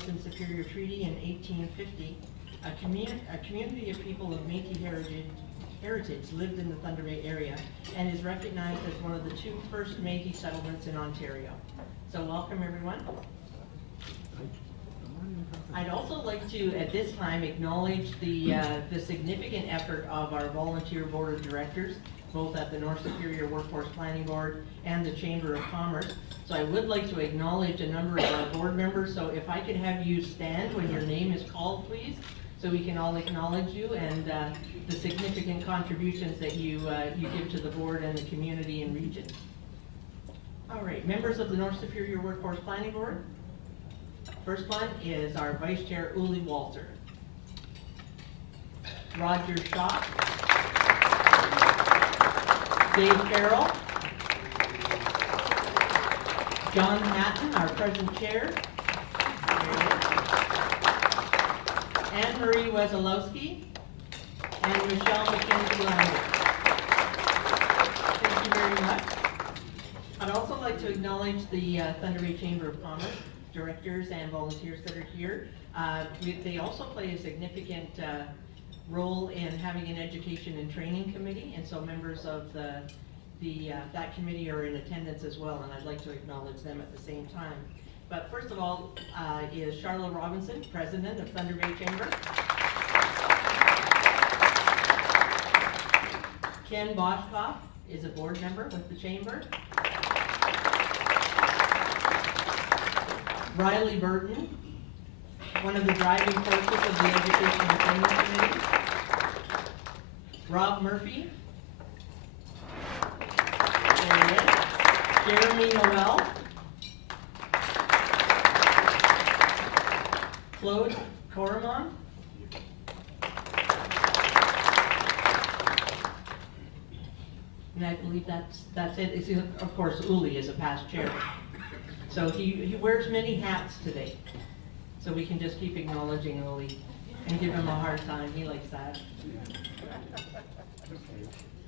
Johnson Superior Treaty in 1850, a community of people of Métis heritage lived in the Thunder Bay area and is recognized as one of the 2 first Métis settlements in Ontario. So welcome everyone. I'd also like to, at this time, acknowledge the significant effort of our volunteer board of directors, both at the North Superior Workforce Planning Board and the Chamber of Commerce. So I would like to acknowledge a number of our board members. So if I could have you stand when your name is called, please, so we can all acknowledge you and the significant contributions that you give to the board and the community and region. All right, members of the North Superior Workforce Planning Board. First one is our Vice Chair, Uli Walther. Roger Shaw. Dave Farrell. John Hatton, our present chair. Anne-Marie Wesolowski. And Michelle McKenzie-Lambert. Thank you very much. I'd also like to acknowledge the Thunder Bay Chamber of Commerce directors and volunteers that are here. They also play a significant role in having an education and training committee, and so members of that committee are in attendance as well, and I'd like to acknowledge them at the same time. But first of all is Charlotte Robinson, President of Thunder Bay Chamber. Ken Boschkoff is a board member with the Chamber. Riley Burton, one of the driving forces of the Education and Training Committee. Rob Murphy. There he is. Jeremy Noel. Claude Coromon. And I believe that's it. It's, of course, Uli is a past chair. So he wears many hats today. So we can just keep acknowledging Uli and give him a hard time. He likes that.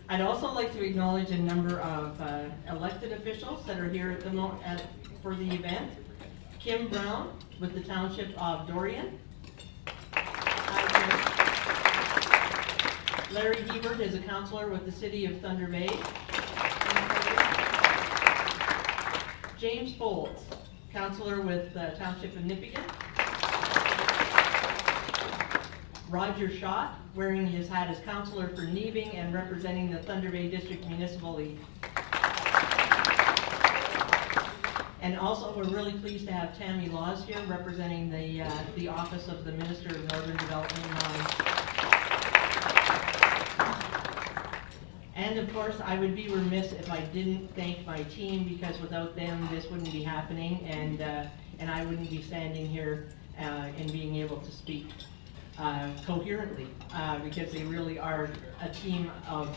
I'd also like to acknowledge a number of elected officials that are here at for the event. Kim Brown with the Township of Dorian. Larry Hebert is a councillor with the City of Thunder Bay. James Foltz, councillor with the Township of Nipigon. Roger Schott, wearing his hat as councillor for Neving and representing the Thunder Bay District Municipal League. And also, we're really pleased to have Tammy Laws here, representing the Office of the Minister of Northern Development and Mines. And of course, I would be remiss if I didn't thank my team, because without them, this wouldn't be happening, and I wouldn't be standing here and being able to speak coherently, because they really are a team of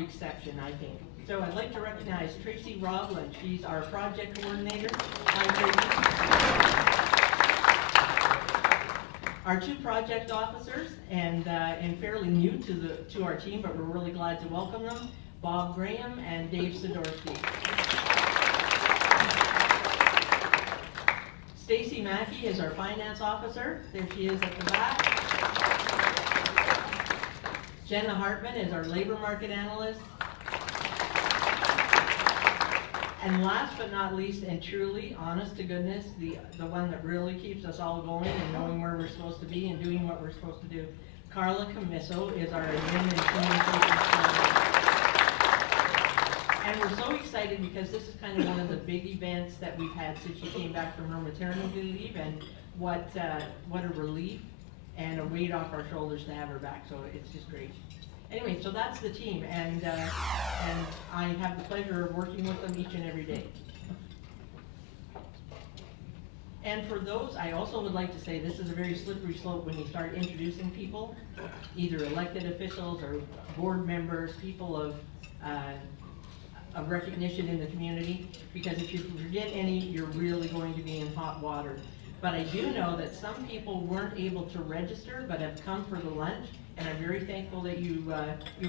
exception, I think. So I'd like to recognize Tracy Robland. She's our project coordinator. Our 2 project officers, and fairly new to our team, but we're really glad to welcome them, Bob Graham and Dave Sidorsky. Stacy Mackey is our finance officer. There she is at the back. Jenna Hartman is our labor market analyst. And last but not least, and truly, honest to goodness, the one that really keeps us all going and knowing where we're supposed to be and doing what we're supposed to do, Carla Camiso is our admin and communications coordinator. And we're so excited because this is kind of one of the big events that we've had since she came back from her maternity leave, and what a relief and a weight off our shoulders to have her back. So it's just great. Anyway, so that's the team, and I have the pleasure of working with them each and every day. And for those, I also would like to say this is a very slippery slope when you start introducing people, either elected officials or board members, people of recognition in the community, because if you forget any, you're really going to be in hot water. But I do know that some people weren't able to register but have come for the lunch, and I'm very thankful that you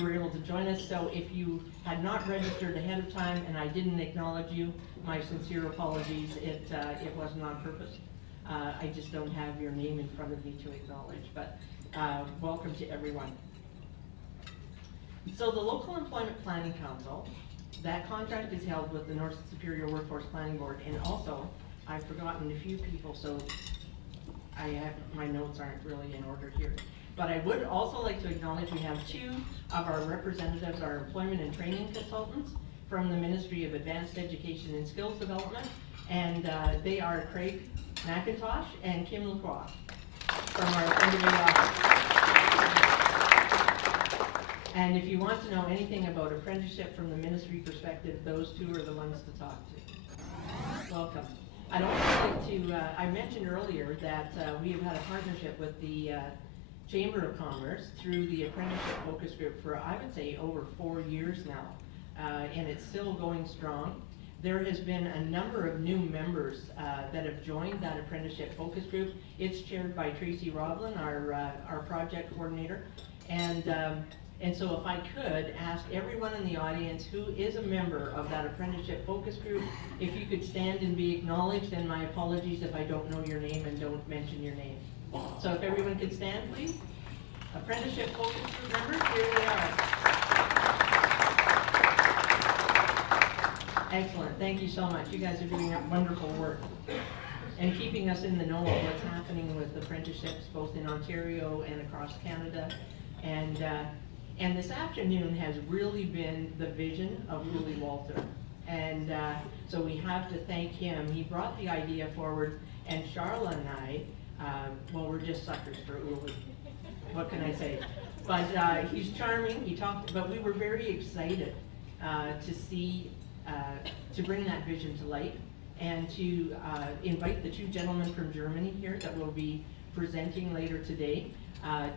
were able to join us. So if you had not registered ahead of time and I didn't acknowledge you, my sincere apologies. It wasn't on purpose. I just don't have your name in front of me to acknowledge, but welcome to everyone. So the Local Employment Planning Council, that contract is held with the North Superior Workforce Planning Board, and also, I've forgotten a few people, so my notes aren't really in order here. But I would also like to acknowledge we have two of our representatives, our employment and training consultants from the Ministry of Advanced Education and Skills Development, and they are Craig McIntosh and Kim Lacroix from our Thunder Bay office. And if you want to know anything about apprenticeship from the ministry perspective, those two are the ones to talk to. Welcome. I'd also like to, I mentioned earlier that we have had a partnership with the Chamber of Commerce through the apprenticeship focus group for, I would say, over 4 years now, and it's still going strong. There has been a number of new members that have joined that apprenticeship focus group. It's chaired by Tracy Roblin, our project coordinator, and so if I could ask everyone in the audience who is a member of that apprenticeship focus group, if you could stand and be acknowledged, and my apologies if I don't know your name and don't mention your name. So if everyone could stand, please. Apprenticeship focus group members, here they are. Excellent, thank you so much. You guys are doing wonderful work and keeping us in the know of what's happening with apprenticeships both in Ontario and across Canada. And this afternoon has really been the vision of Uli Walther. And so we have to thank him. He brought the idea forward, and Charla and I, well, we're just suckers for Uli. What can I say? But he's charming. He talked, but we were very excited to see, to bring that vision to light, and to invite the two gentlemen from Germany here that will be presenting later today.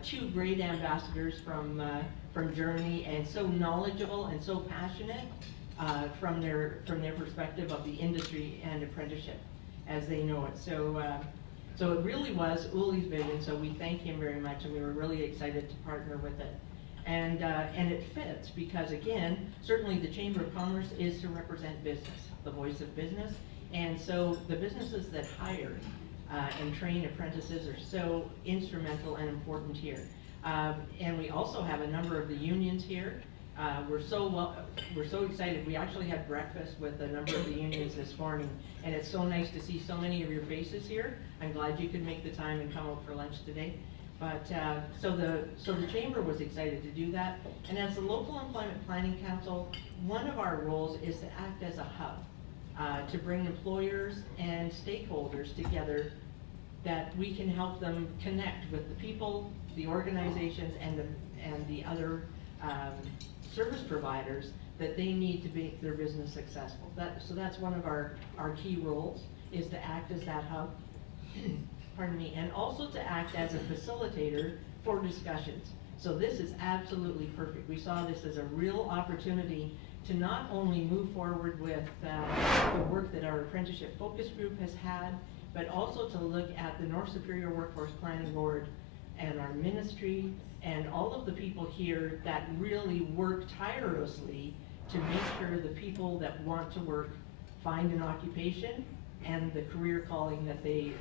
Two great ambassadors from Germany, and so knowledgeable and so passionate from their perspective of the industry and apprenticeship as they know it. So it really was Uli's vision. So we thank him very much, and we were really excited to partner with it. And it fits because, again, certainly the Chamber of Commerce is to represent business, the voice of business, and so the businesses that hire and train apprentices are so instrumental and important here. And we also have a number of the unions here. We're so excited. We actually had breakfast with a number of the unions this morning, and it's so nice to see so many of your faces here. I'm glad you could make the time and come out for lunch today. But so the chamber was excited to do that. And as the Local Employment Planning Council, one of our roles is to act as a hub to bring employers and stakeholders together, that we can help them connect with the people, the organizations, and the other service providers that they need to make their business successful. So that's one of our key roles, is to act as that hub, pardon me, and also to act as a facilitator for discussions. So this is absolutely perfect. We saw this as a real opportunity to not only move forward with the work that our apprenticeship focus group has had, but also to look at the North Superior Workforce Planning Board and our ministry and all of the people here that really work tirelessly to make sure the people that want to work find an occupation and the career calling that they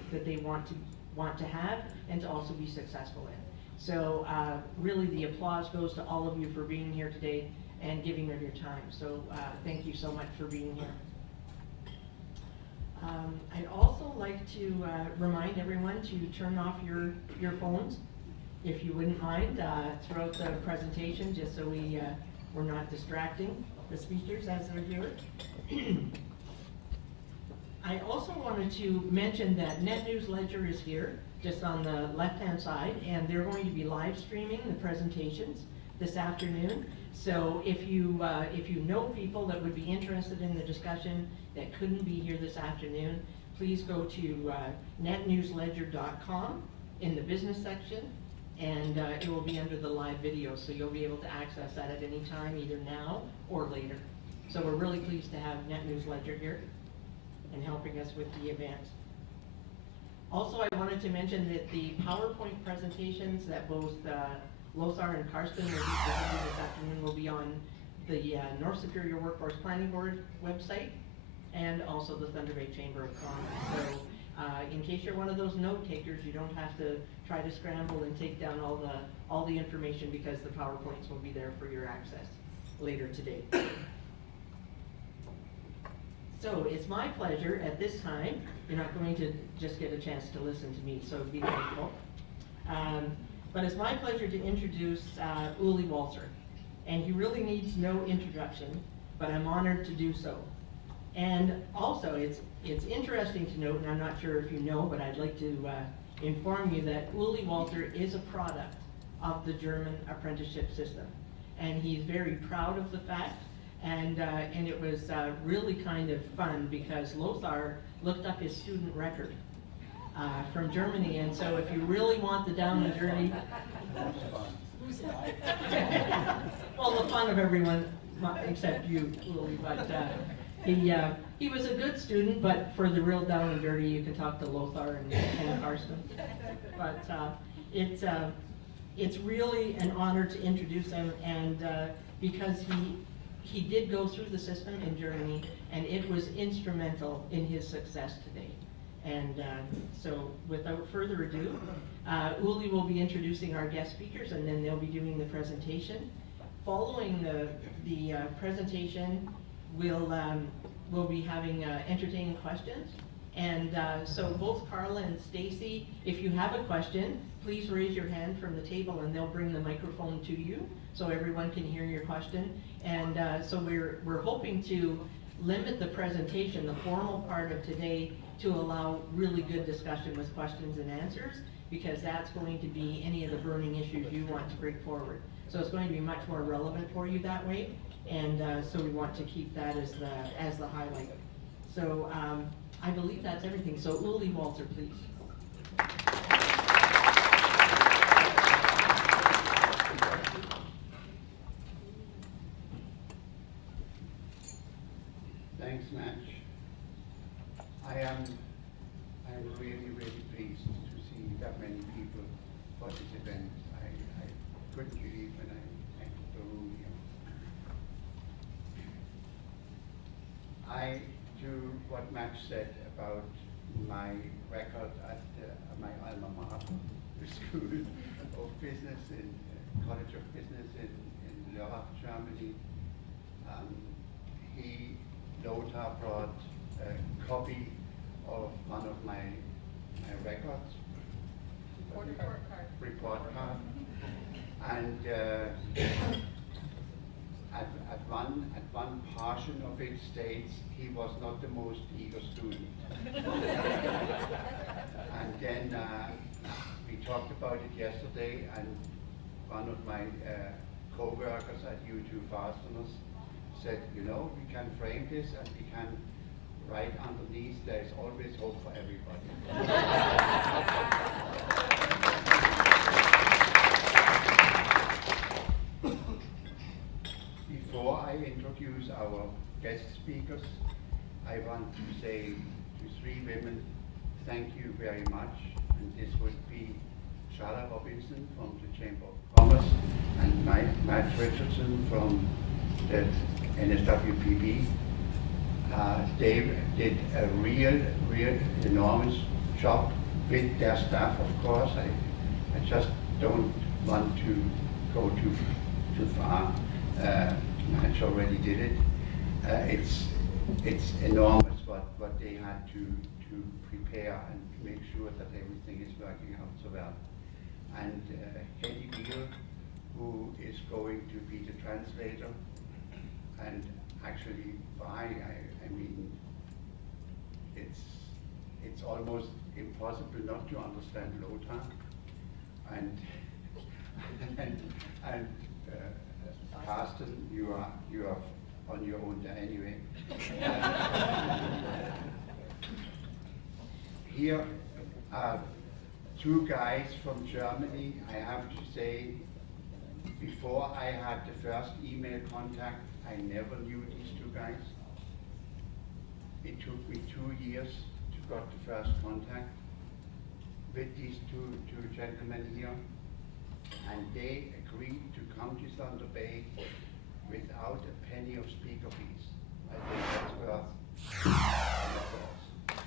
want to have and to also be successful in. So really the applause goes to all of you for being here today and giving of your time. So thank you so much for being here. I'd also like to remind everyone to turn off your phones, if you wouldn't mind, throughout the presentation, just so we're not distracting the speakers as they're here. I also wanted to mention that Net News Ledger is here, just on the left-hand side, and they're going to be live streaming the presentations this afternoon. So if you know people that would be interested in the discussion that couldn't be here this afternoon, please go to netnewsledger.com in the business section, and it will be under the live video, so you'll be able to access that at any time, either now or later. So we're really pleased to have Net News Ledger here and helping us with the event. Also, I wanted to mention that the PowerPoint presentations that both Lothar and Karsten will be presenting this afternoon will be on the North Superior Workforce Planning Board website and also the Thunder Bay Chamber of Commerce. So In case you're one of those note takers, you don't have to try to scramble and take down all the information, because the PowerPoints will be there for your access later today. So it's my pleasure at this time, you're not going to just get a chance to listen to me, so be thankful. But it's my pleasure to introduce Uli Walther. And he really needs no introduction, but I'm honored to do so. And also, it's interesting to note, and I'm not sure if you know, but I'd like to inform you that Uli Walther is a product of the German apprenticeship system. And he's very proud of the fact, and it was really kind of fun, because Lothar looked up his student record from Germany, and so if you really want the down and dirty, well, the fun of everyone except you, Uli, but he was a good student, but for the real down and dirty, you can talk to Lothar and Karsten. But it's really an honor to introduce him, and because he did go through the system in Germany, and it was instrumental in his success today. And so without further ado, Uli will be introducing our guest speakers, and then they'll be doing the presentation. Following the presentation, we'll be having entertaining questions. And so both Carla and Stacy, if you have a question, please raise your hand from the table, and they'll bring the microphone to you so everyone can hear your question. And so we're hoping to limit the presentation, the formal part of today, to allow really good discussion with questions and answers, because that's going to be any of the burning issues you want to bring forward. So it's going to be much more relevant for you that way, and so we want to keep that as the highlight. So I believe that's everything. So Uli Walther, please. Thanks, Match. I'm really, really pleased to see that many people participate. I couldn't believe when I entered the room here. I do what Match said about my record at my alma mater, the School of Business in College of Business in Lörrach, Germany. Lothar brought a copy of one of my records, report card, and at one portion of it states he was not the most eager student. And then we talked about it yesterday, and one of my co-workers at U2 Fasteners said, you know, we can frame this and we can write underneath, there is always hope for everybody. Before I introduce our guest speakers, I want to say to three women, thank you very much. And this would be Charlotte Robinson from the Chamber of Commerce, and Matt Richardson from the NSWPB. They did a real enormous job with their staff, of course. I just don't want to go too far. Match already did it. It's enormous what they had to prepare and make sure that everything is working out so well. And Katie Beal, who is going to be the translator, and actually I mean, it's almost impossible not to understand Lothar, and Karsten, you are on your own there anyway. Here are two guys from Germany. I have to say, before I had the first email contact, I never knew these two guys. It took me 2 years to got the first contact with these two gentlemen here, and they agreed to come to Thunder Bay without a penny of speaker fees. I think that's worth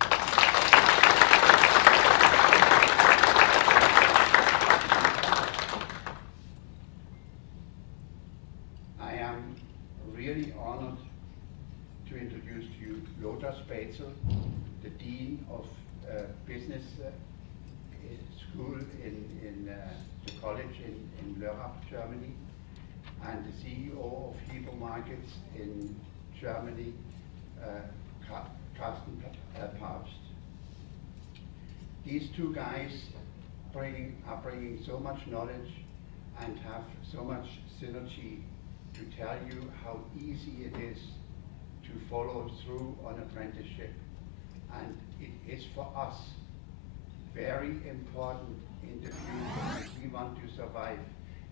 applause. markets in Germany, Carsten Papst. These two guys are bringing so much knowledge and have so much synergy to tell you how easy it is to follow through on apprenticeship. And it is for us very important in the future if we want to survive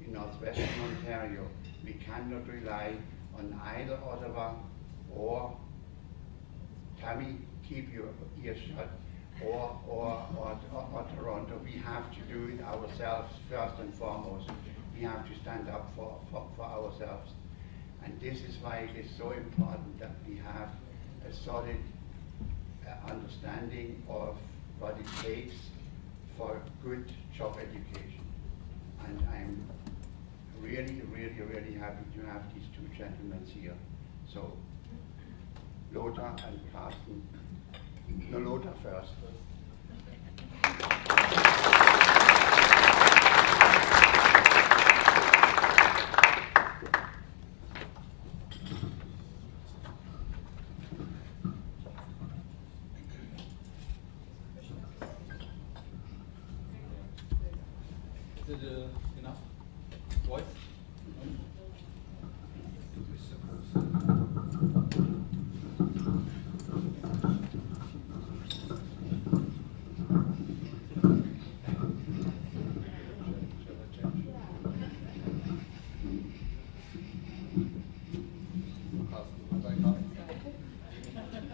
in Northwestern Ontario. We cannot rely on either Ottawa or Tammy, keep your ears shut, or Toronto. We have to do it ourselves first and foremost. We have to stand up for ourselves. And this is why it is so important that we have a solid understanding of what it takes for good job education. And I'm really, really, really happy to have these two gentlemen here. So, Lothar and Carsten. No, Lothar first. Is it enough voice?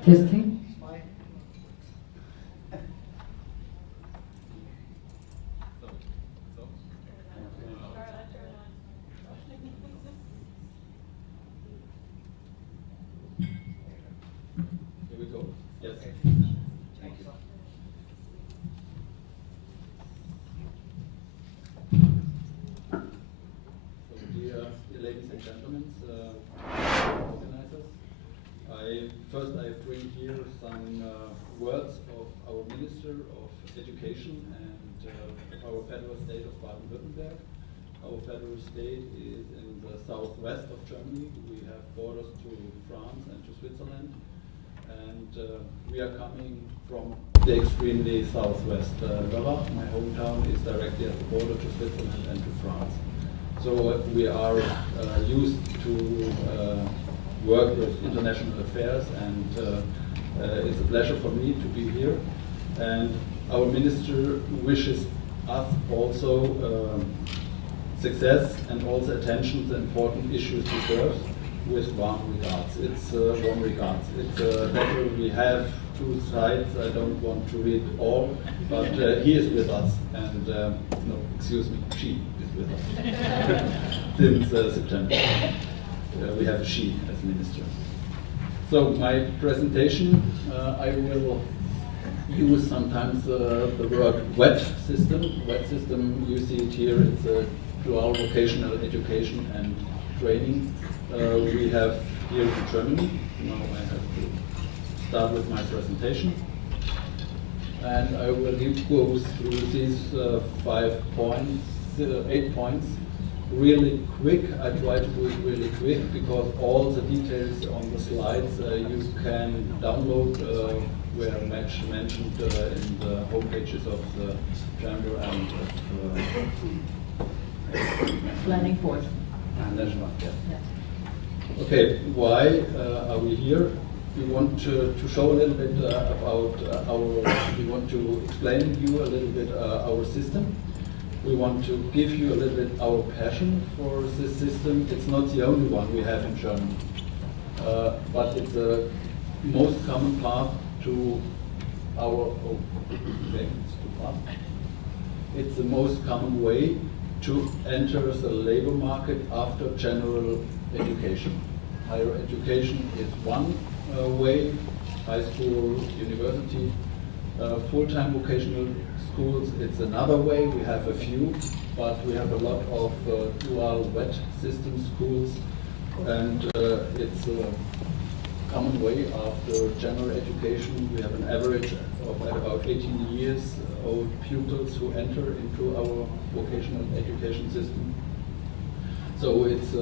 Testing. Here we go. Yes. Thank you. So, dear ladies and gentlemen, organizers, I bring here some words of our Minister of Education and our federal state of Baden-Württemberg. Our federal state is in the southwest of Germany. We have borders to France and to Switzerland. And we are coming from the extremely southwest. Lörrach, my hometown, is directly at the border to Switzerland and to France. So we are used to work with international affairs, and it's a pleasure for me to be here. And our minister wishes us also success and also attention to important issues deserves with warm regards. It's warm regards. It's a letter. We have 2 sides. I don't want to read all, but he is with us, and no, excuse me, she is with us since September. We have a she as minister. So my presentation, I will use sometimes the word wet system. Wet system, you see it here. It's a dual vocational education and training. We have here in Germany. Now I have to start with my presentation. And I will go through these 8 points really quick. I try to do it really quick because all the details on the slides you can download were mentioned in the home pages of the Chamber and of Planning board. National. Yes. Yeah. Okay, why are we here? We want to show a little bit about we want to explain to you a little bit our system. We want to give you a little bit our passion for this system. It's not the only one we have in Germany, but it's the most common path to our, okay, it's too far. It's the most common way to enter the labor market after general education. Higher education is one way, high school, university. Full-time vocational schools, it's another way. We have a few, but we have a lot of dual wet system schools, and it's a common way after general education. We have an average of about 18 years old pupils who enter into our vocational education system. So it's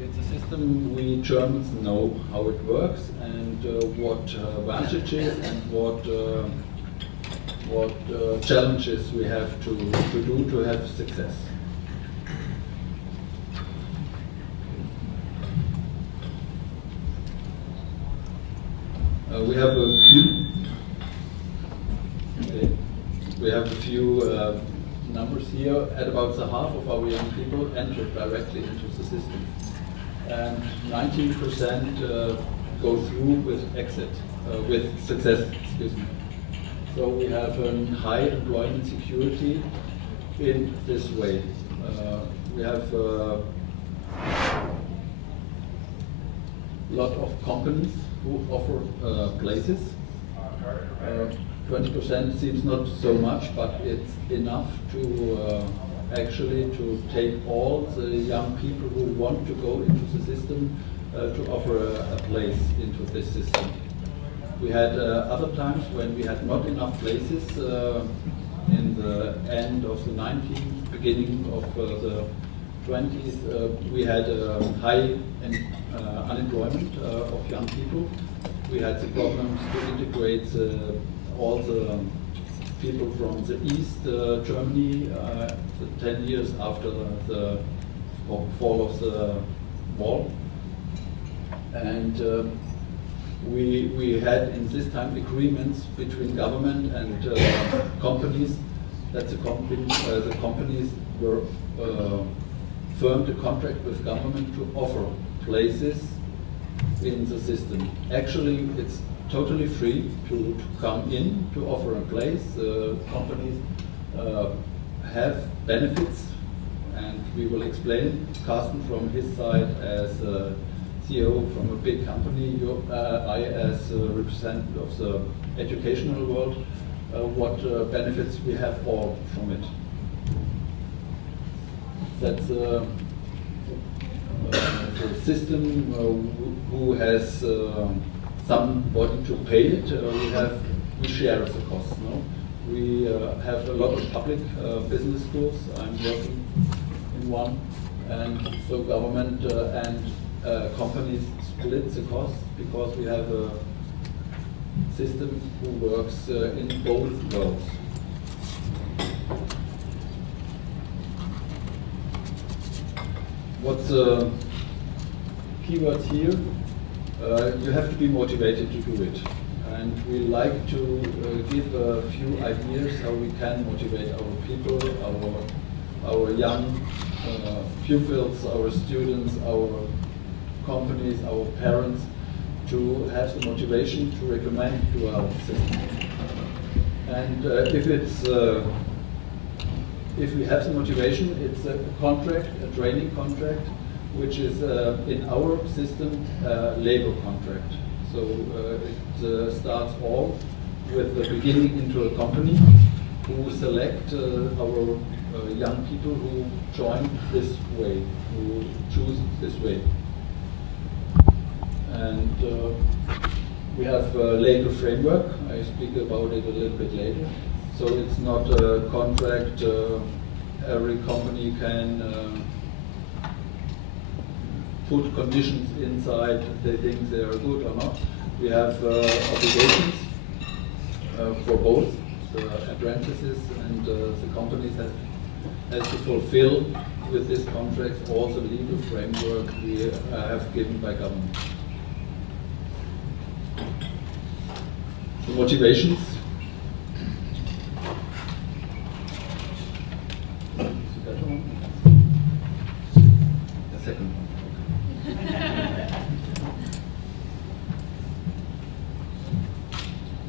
It's a system we Germans know how it works and what advantages and what challenges we have to do to have success. We have a few numbers here. At about the half of our young people enter directly into the system, and 19% go through with exit, with success. Excuse me. So we have high employment security in this way. We have a lot of companies who offer places. 20% seems not so much, but it's enough to actually to take all the young people who want to go into the system to offer a place into this system. We had other times when we had not enough places in the end of the 19th, beginning of the 20s. We had high unemployment of young people. We had the problems to integrate all the people from the East Germany, 10 years after the fall of the wall. And we had in this time agreements between government and companies that the companies were firmed a contract with government to offer places in the system. Actually, it's totally free to come in, to offer a place. Companies have benefits, and we will explain. Carsten from his side as CEO from a big company, I as a representative of the educational world, what benefits we have all from it. That's the system who has somebody to pay it. We share the cost. No? We have a lot of public business schools. I'm working in one, and so government and companies split the cost because we have a system who works in both worlds. What's the keywords here? You have to be motivated to do it. And we like to give a few ideas how we can motivate our people, our young pupils, our students, our companies, our parents, to have the motivation to recommend to our system. And if we have the motivation, it's a contract, a training contract, which is in our system labor contract. So it starts all with the beginning into a company who select our young people who join this way, who choose this way. And we have a labor framework. I speak about it a little bit later. So it's not a contract every company can put conditions inside they think they are good or not. We have obligations for both the apprentices and the companies has to fulfill with this contract all the legal framework we have given by government. The motivations. The second one.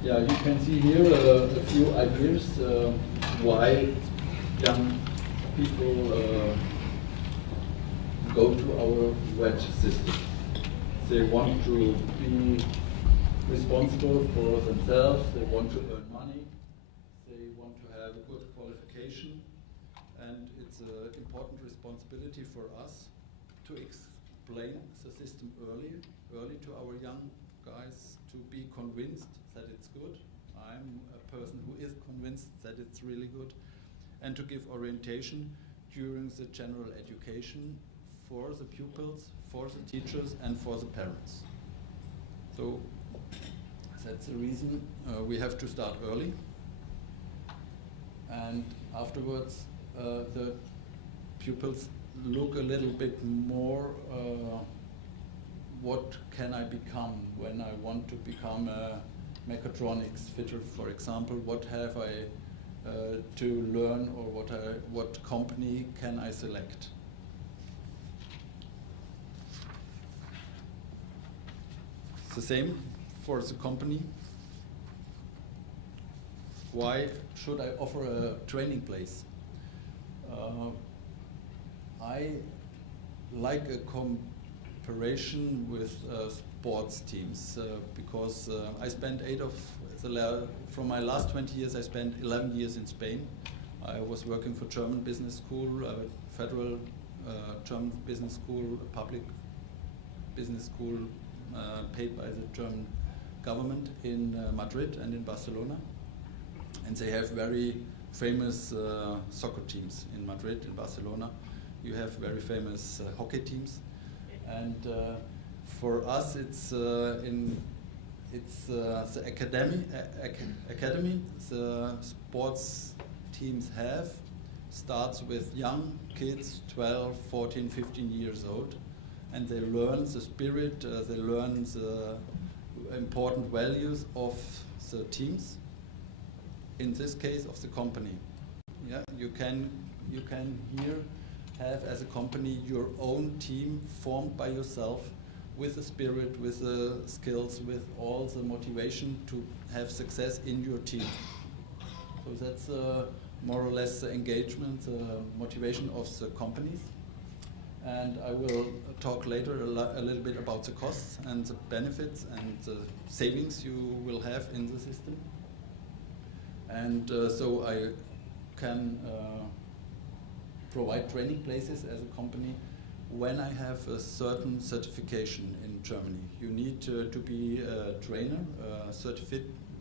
Yeah, you can see here a few ideas why young people go to our wedge system. They want to be responsible for themselves, they want to earn money, they want to have a good qualification, and it's an important responsibility for us to explain the system early to our young guys, to be convinced that it's good. I'm a person who is convinced that it's really good, and to give orientation during the general education for the pupils, for the teachers, and for the parents. So that's the reason we have to start early. And afterwards, the pupils look a little bit more, what can I become when I want to become a mechatronics fitter, for example? What have I to learn, or what company can I select? It's the same for the company. Why should I offer a training place? I like a comparison with sports teams because I spent from my last 20 years, I spent 11 years in Spain. I was working for German business school, federal German business school, a public business school paid by the German government in Madrid and in Barcelona. And they have very famous soccer teams in Madrid, in Barcelona. You have very famous hockey teams. And for us, it's the academy the sports teams have starts with young kids, 12, 14, 15 years old, and they learn the spirit, they learn the important values of the teams, in this case of the company. Yeah, you can here have as a company your own team formed by yourself with the spirit, with the skills, with all the motivation to have success in your team. So that's more or less the engagement, the motivation of the companies. And I will talk later a little bit about the costs and the benefits and the savings you will have in the system. And so I can provide training places as a company when I have a certain certification in Germany. You need to be a trainer,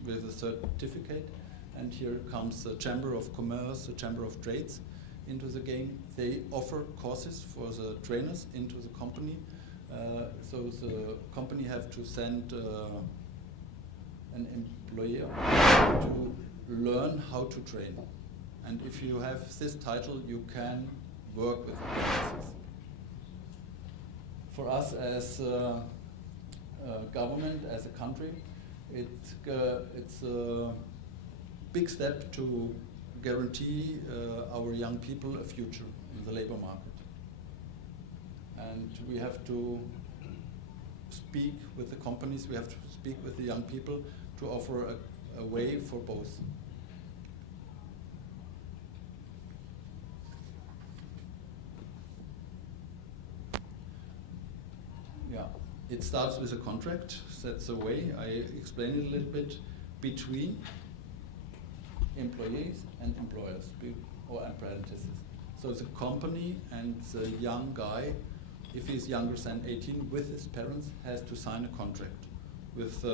with a certificate, and here comes the Chamber of Commerce, the Chamber of Trades into the game. They offer courses for the trainers into the company. So the company have to send an employer to learn how to train. And if you have this title, you can work with apprentices. For us as a government, as a country, it's a big step to guarantee our young people a future in the labor market. And we have to speak with the companies, we have to speak with the young people to offer a way for both. Yeah, it starts with a contract. That's the way I explain it a little bit, between employees and employers or apprentices. So the company and the young guy, if he's younger than 18, with his parents, has to sign a contract with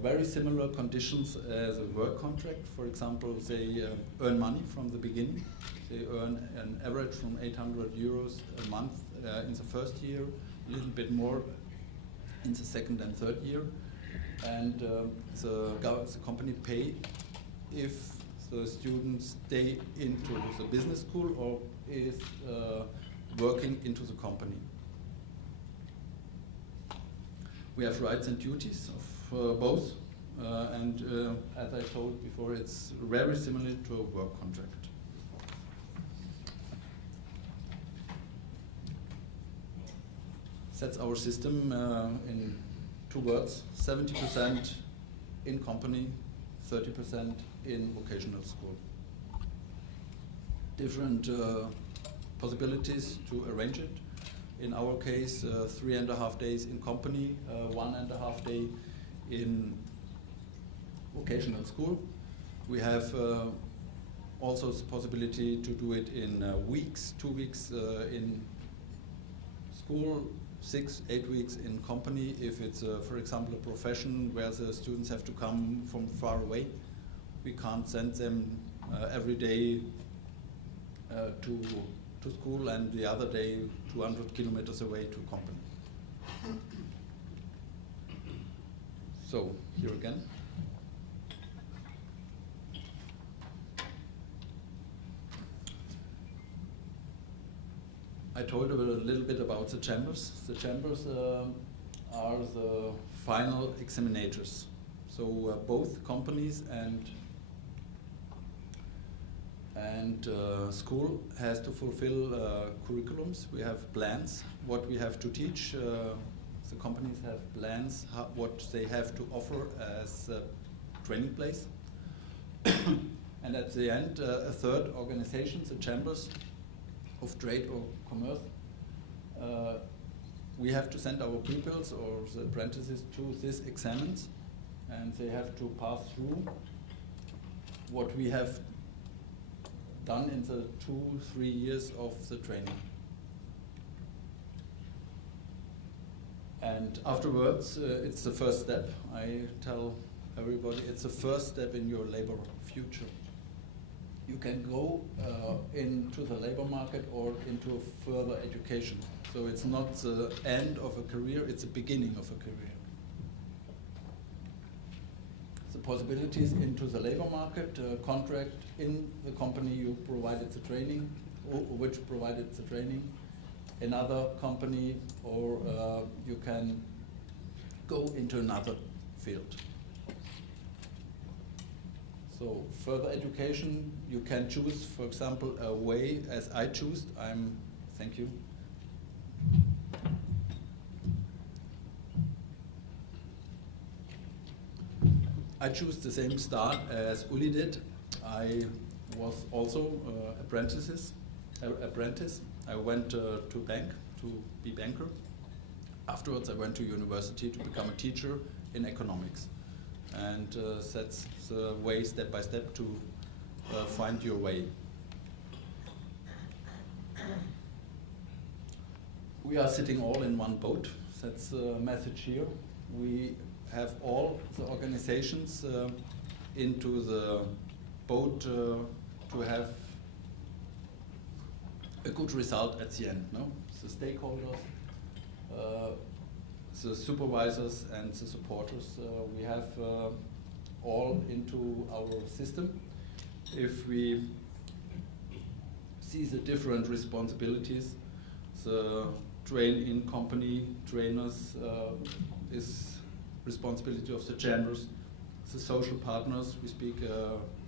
very similar conditions as a work contract. For example, they earn money from the beginning. They earn an average from 800 euros a month in the first year, a little bit more in the second and third year. And the company pay if the students stay into the business school or is working into the company. We have rights and duties of both, and as I told before, it's very similar to a work contract. That's our system in 2 words: 70% in company, 30% in vocational school. Different possibilities to arrange it. In our case, 3.5 days in company, 1.5 day in vocational school. We have also the possibility to do it in weeks, 2 weeks in school, 6-8 weeks in company. If it's, for example, a profession where the students have to come from far away, we can't send them every day to to school, and the other day 200 kilometers away to company. So, here again. I told you a little bit about the chambers. The chambers are the final examinators. So both companies and school has to fulfill curriculums. We have plans, what we have to teach. The companies have plans, what they have to offer as a training place. And at the end, a third organization, the chambers of trade or commerce, we have to send our pupils or the apprentices to these examens, and they have to pass through what we have done in the 2-3 years of the training. And afterwards, it's the first step. I tell everybody, it's the first step in your labor future. You can go into the labor market or into further education. So it's not the end of a career, it's the beginning of a career. The possibilities into the labor market, contract in the company you provided the training, or which provided the training, another company, or you can go into another field. So further education, you can choose, for example, a way as I choose. Thank you. I choose the same start as Uli did. I was also apprentice. I went to bank to be banker. Afterwards, I went to university to become a teacher in economics. And that's the way, step by step, to find your way. We are sitting all in one boat. That's the message here. We have all the organizations into the boat to have a good result at the end. No? The stakeholders, the supervisors and the supporters, we have all into our system. If we see the different responsibilities, the train-in company trainers is responsibility of the chambers, the social partners, we speak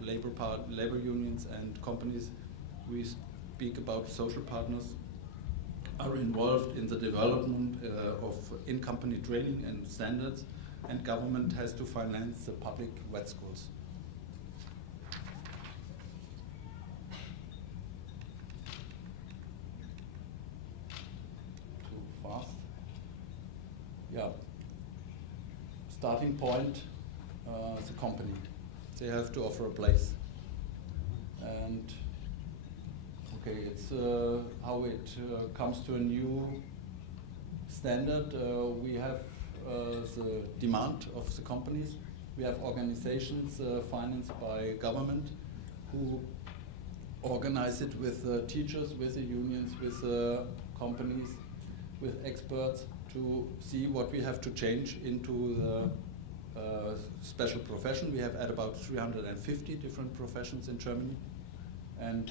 labor unions and companies, we speak about social partners, are involved in the development of in-company training and standards, and government has to finance the public wet schools. Too fast? Yeah. Starting point, the company. They have to offer a place. And okay, it's how it comes to a new standard. We have the demand of the companies. We have organizations financed by government who organize it with teachers, with the unions, with companies, with experts to see what we have to change into the special profession. We have at about 350 different professions in Germany, and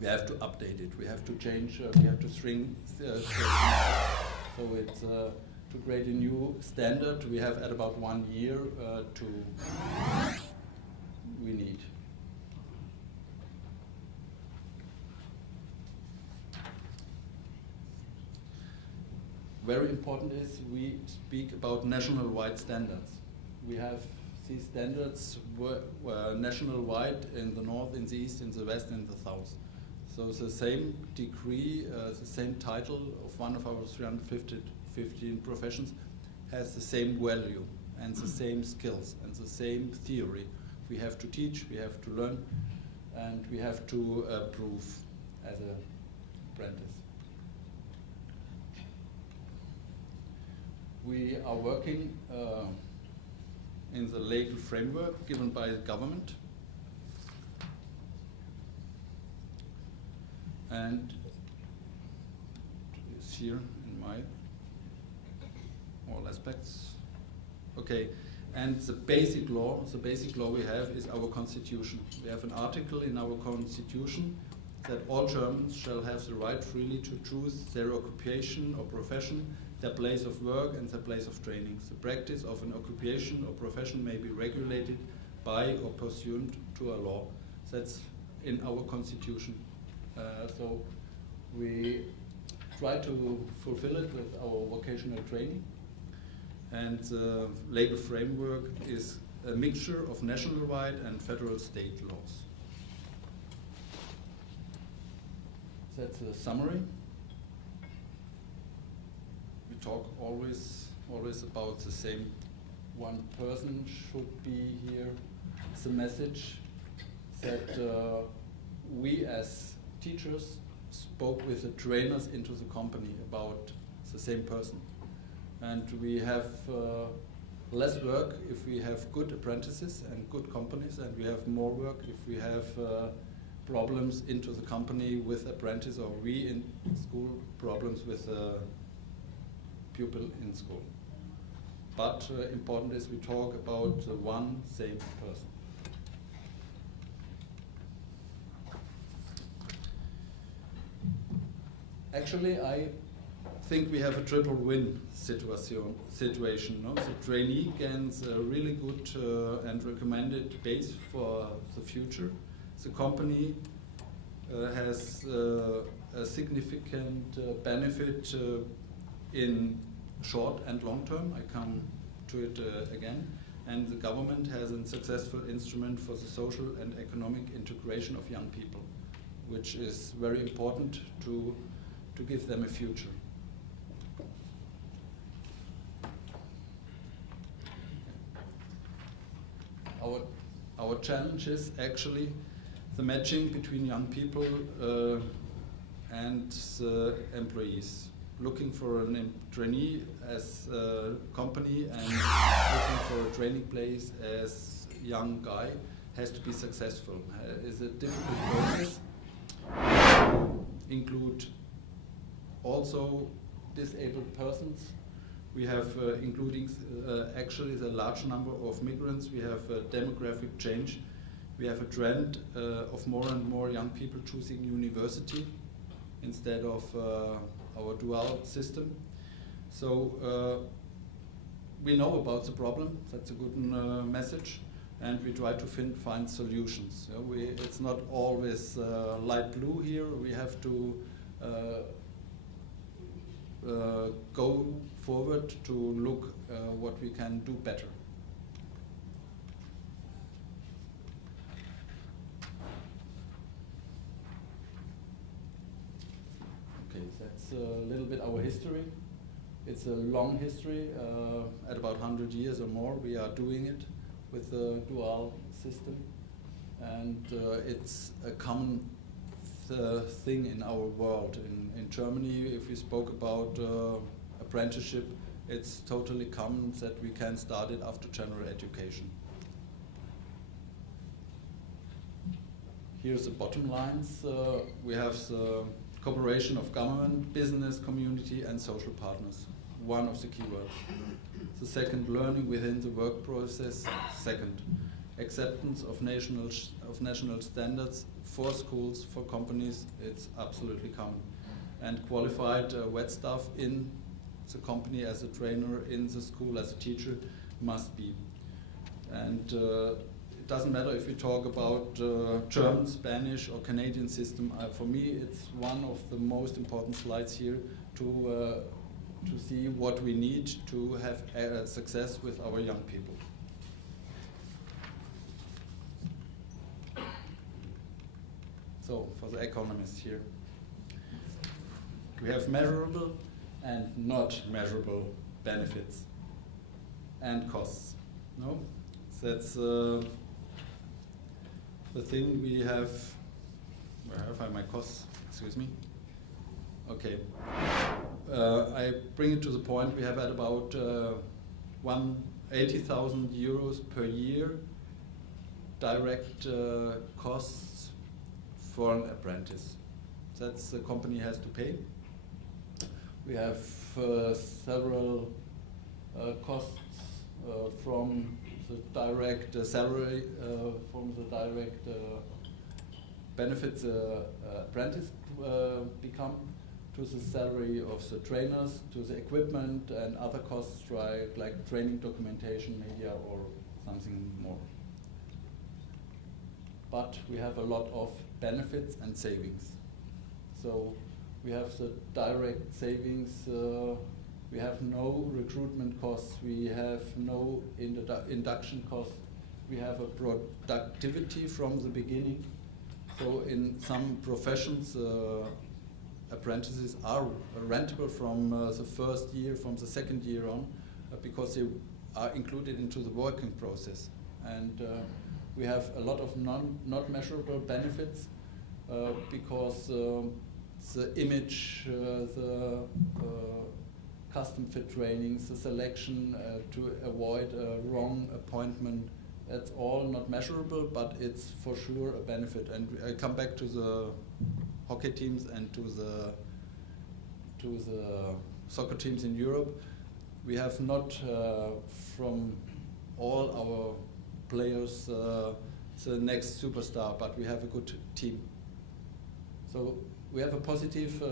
we have to update it. We have to change. We have to shrink. So it's to create a new standard. We have at about 1 year we need. Very important is we speak about national-wide standards. We have these standards were national-wide in the north, in the east, in the west, in the south. So the same degree, the same title of one of our 315 professions has the same value and the same skills and the same theory. We have to teach, we have to learn, and we have to prove as an apprentice. We are working in the legal framework given by the government. and it's here in my all aspects. Okay, and the basic law we have is our constitution. We have an article in our constitution that all Germans shall have the right freely to choose their occupation or profession, their place of work and their place of training. The practice of an occupation or profession may be regulated by or pursuant to a law. That's in our constitution. So we try to fulfill it with our vocational training. And the legal framework is a mixture of national right and federal state laws. That's a summary. We talk always about the same. One person should be here. It's a message that we as teachers spoke with the trainers into the company about the same person. And we have less work if we have good apprentices and good companies, and we have more work if we have problems into the company with apprentice, or we in school problems with a pupil in school. But important is we talk about one same person. Actually, I think we have a triple win situation. No? The trainee gains a really good and recommended base for the future. The company has a significant benefit in short and long term. I come to it again. And the government has a successful instrument for the social and economic integration of young people, which is very important to give them a future. Our challenge is actually the matching between young people and the employees. Looking for a trainee as a company and looking for a training place as young guy has to be successful. It's a difficult process. Include also disabled persons. We have, including actually the large number of migrants, we have a demographic change. We have a trend of more and more young people choosing university instead of our dual system. So we know about the problem, that's a good message, and we try to find solutions. It's not always light blue here, we have to go forward to look what we can do better. Okay, that's a little bit our history. It's a long history, at about 100 years or more we are doing it with the dual system, and it's a common thing in our world. In Germany, if we spoke about apprenticeship, it's totally common that we can start it after general education. Here's the bottom lines. We have the cooperation of government, business, community, and social partners. One of the keywords. The second, learning within the work process. Second, acceptance of national standards for schools, for companies. It's absolutely common. And qualified wet staff in the company as a trainer, in the school as a teacher, must be. And it doesn't matter if we talk about German, Spanish, or Canadian system. For me, it's one of the most important slides here to see what we need to have success with our young people. So, for the economists here, we have measurable and not measurable benefits and costs. No? That's the thing we have. Where have I my costs? Excuse me. Okay. I bring it to the point we have at about 80,000 euros per year direct costs for an apprentice. That's the company has to pay. We have several costs from the direct salary, from the direct benefits apprentice become, to the salary of the trainers, to the equipment and other costs like training documentation, media, or something more. But we have a lot of benefits and savings. So we have the direct savings, we have no recruitment costs, we have no induction costs, we have a productivity from the beginning. So in some professions, apprentices are rentable from the first year, from the second year on, because they are included into the working process. And we have a lot of not measurable benefits because the image, the custom fit trainings, the selection to avoid a wrong appointment, that's all not measurable, but it's for sure a benefit. And I come back to the hockey teams and to the soccer teams in Europe. We have not from all our players the next superstar, but we have a good team. So we have a positive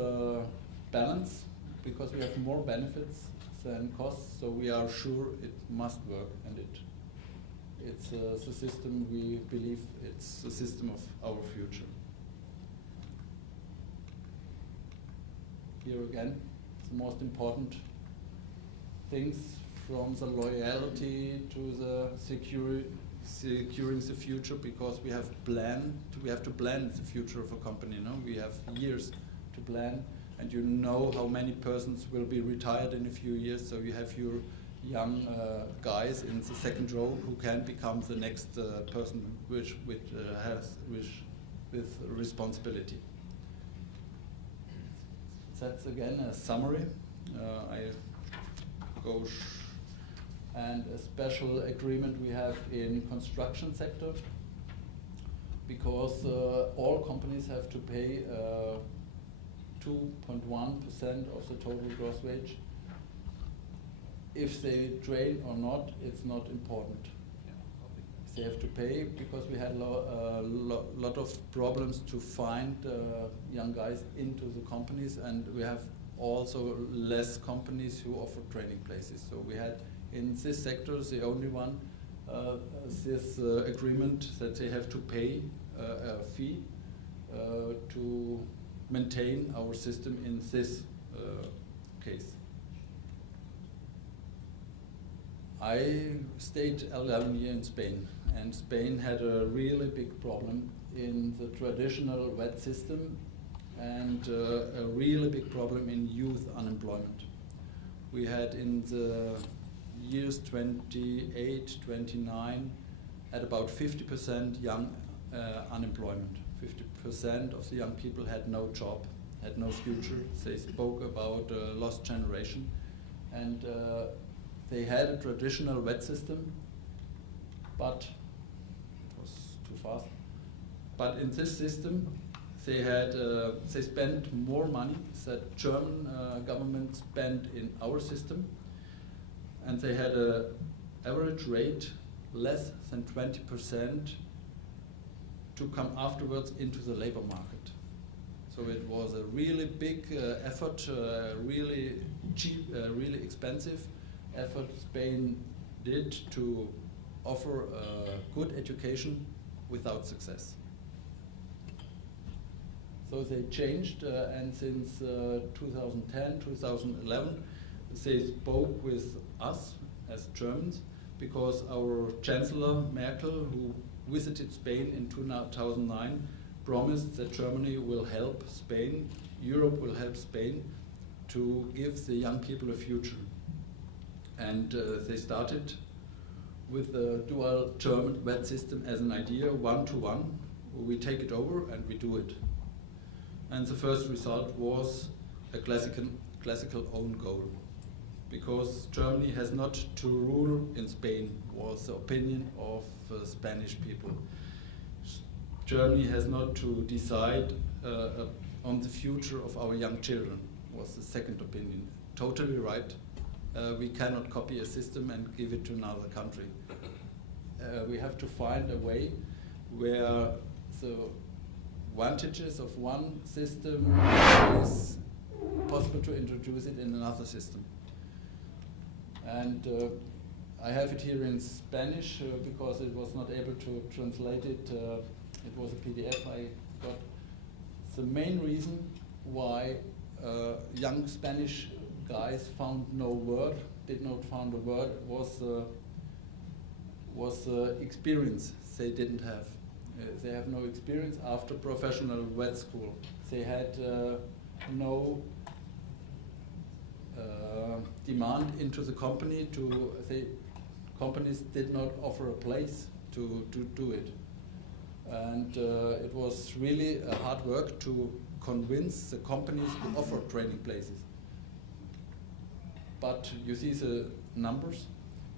balance because we have more benefits than costs, so we are sure it must work, and it's the system we believe it's the system of our future. Here again, the most important things, from the loyalty to the securing the future, because we have to plan the future of a company. No? We have years to plan, and you know how many persons will be retired in a few years, so you have your young guys in the second row who can become the next person with responsibility. That's again a summary. And a special agreement we have in construction sector, because all companies have to pay 2.1% of the total gross wage. If they train or not, it's not important. They have to pay, because we had a lot of problems to find young guys into the companies, and we have also less companies who offer training places. So we had in this sector the only one this agreement that they have to pay a fee to maintain our system in this case. I stayed 11 years in Spain, and Spain had a really big problem in the traditional wet system, and a really big problem in youth unemployment. We had in the years 28, 29, at about 50% young unemployment. 50% of the young people had no job, had no future. They spoke about a lost generation, and they had a traditional wet system, but it was too fast. But in this system, they had they spent more money that German government spent in our system, and they had an average rate less than 20% to come afterwards into the labor market. So it was a really big effort, really cheap, really expensive effort Spain did to offer a good education without success. So they changed, and since 2010, 2011, they spoke with us as Germans, because our Chancellor Merkel, who visited Spain in 2009, promised that Germany will help Spain, Europe will help Spain to give the young people a future. And they started with the dual German wet system as an idea, 1-to-1. We take it over and we do it. And the first result was a classical own goal, because Germany has not to rule in Spain, was the opinion of Spanish people. Germany has not to decide on the future of our young children, was the second opinion. Totally right. We cannot copy a system and give it to another country. We have to find a way where the advantages of one system is possible to introduce it in another system. And I have it here in Spanish because it was not able to translate it. It was a PDF I got. The main reason why young Spanish guys found no word, did not find a word, was experience they didn't have. They have no experience after professional vet school. They had no demand into the company companies did not offer a place to do it. And it was really a hard work to convince the companies to offer training places. But you see the numbers.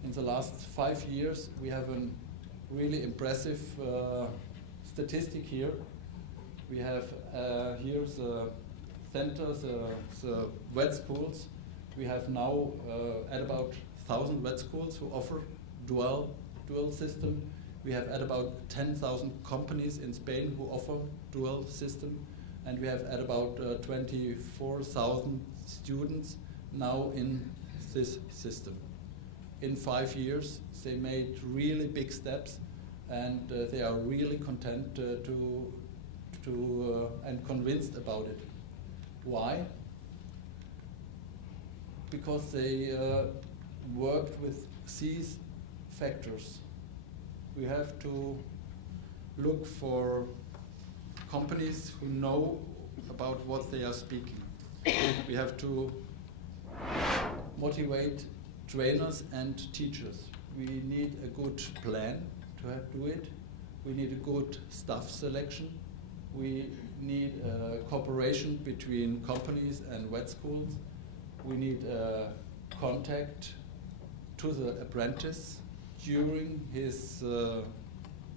In the last 5 years, we have a really impressive statistic here. We have here the centers, the vet schools. We have now at about 1,000 vet schools who offer dual system. We have at about 10,000 companies in Spain who offer dual system. And we have at about 24,000 students now in this system. In 5 years, they made really big steps, and they are really content and convinced about it. Why? Because they worked with these factors. We have to look for companies who know about what they are speaking. We have to motivate trainers and teachers. We need a good plan to do it. We need a good staff selection. We need cooperation between companies and vet schools. We need contact to the apprentice during his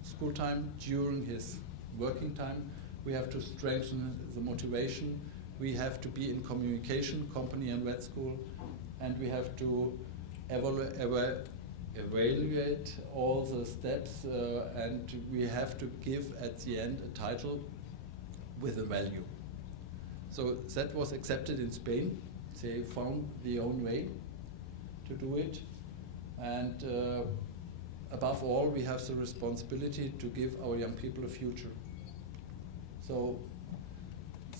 school time, during his working time. We have to strengthen the motivation. We have to be in communication, company and vet school, and we have to evaluate all the steps, and we have to give at the end a title with a value. So that was accepted in Spain. They found their own way to do it, and above all, we have the responsibility to give our young people a future. So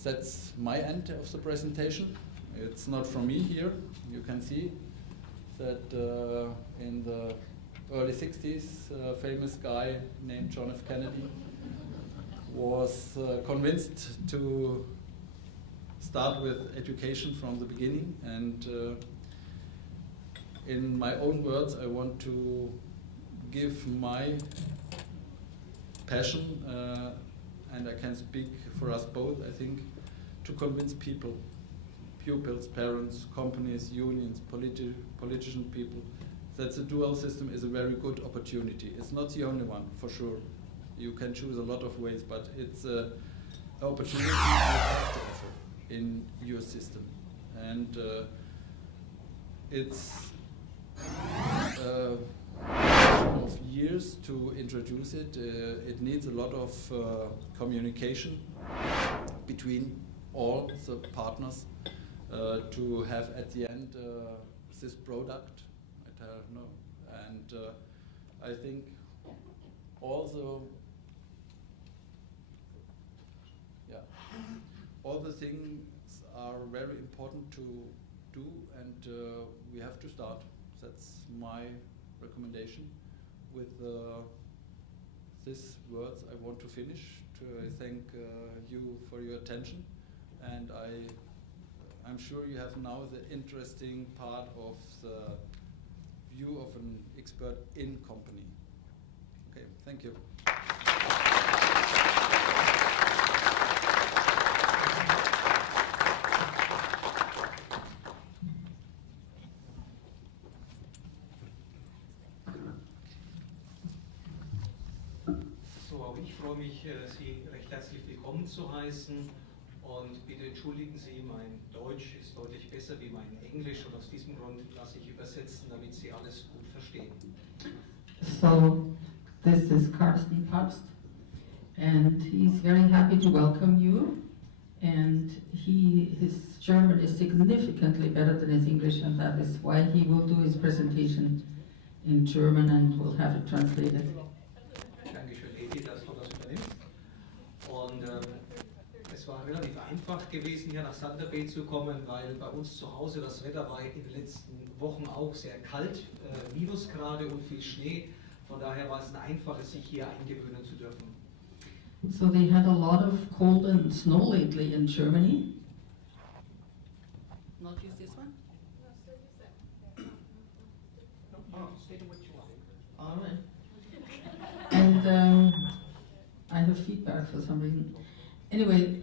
that's my end of the presentation. It's not from me here. You can see that in the early 60s, a famous guy named John F. Kennedy was convinced to start with education from the beginning. And in my own words, I want to give my passion, and I can speak for us both, I think, to convince people, pupils, parents, companies, unions, politician people, that the dual system is a very good opportunity. It's not the only one, for sure. You can choose a lot of ways, but it's an opportunity you have to offer in your system. And it's a question of years to introduce it. It needs a lot of communication between all the partners to have at the end this product. I don't know. And I think also, all the things are very important to do, and we have to start. That's my recommendation. With these words, I want to finish. To thank you for your attention, and I'm sure you have now the interesting part of the view of an expert in company. Okay, thank you. So, auch ich freue mich, Sie recht herzlich willkommen zu heißen Und bitte entschuldigen Sie, mein Deutsch ist deutlich besser wie mein Englisch und aus diesem Grund lasse ich übersetzen, damit Sie alles gut verstehen. So, this is Carsten Pabst, and he's very happy to welcome you. And his German is significantly better than his English, and that is why he will do his presentation in German and will have it translated. Dankeschön, Edi, dass du das übernimmst. Und es war relativ einfach gewesen, hier nach Thunder Bay zu kommen, weil bei uns zu Hause das Wetter war in den letzten Wochen auch sehr kalt, Minusgrade und viel Schnee. Von daher war es ein einfaches, sich hier eingewöhnen zu dürfen. So they had a lot of cold and snow lately in Germany. Not use this one? All right. And I have feedback for some reason. Anyway,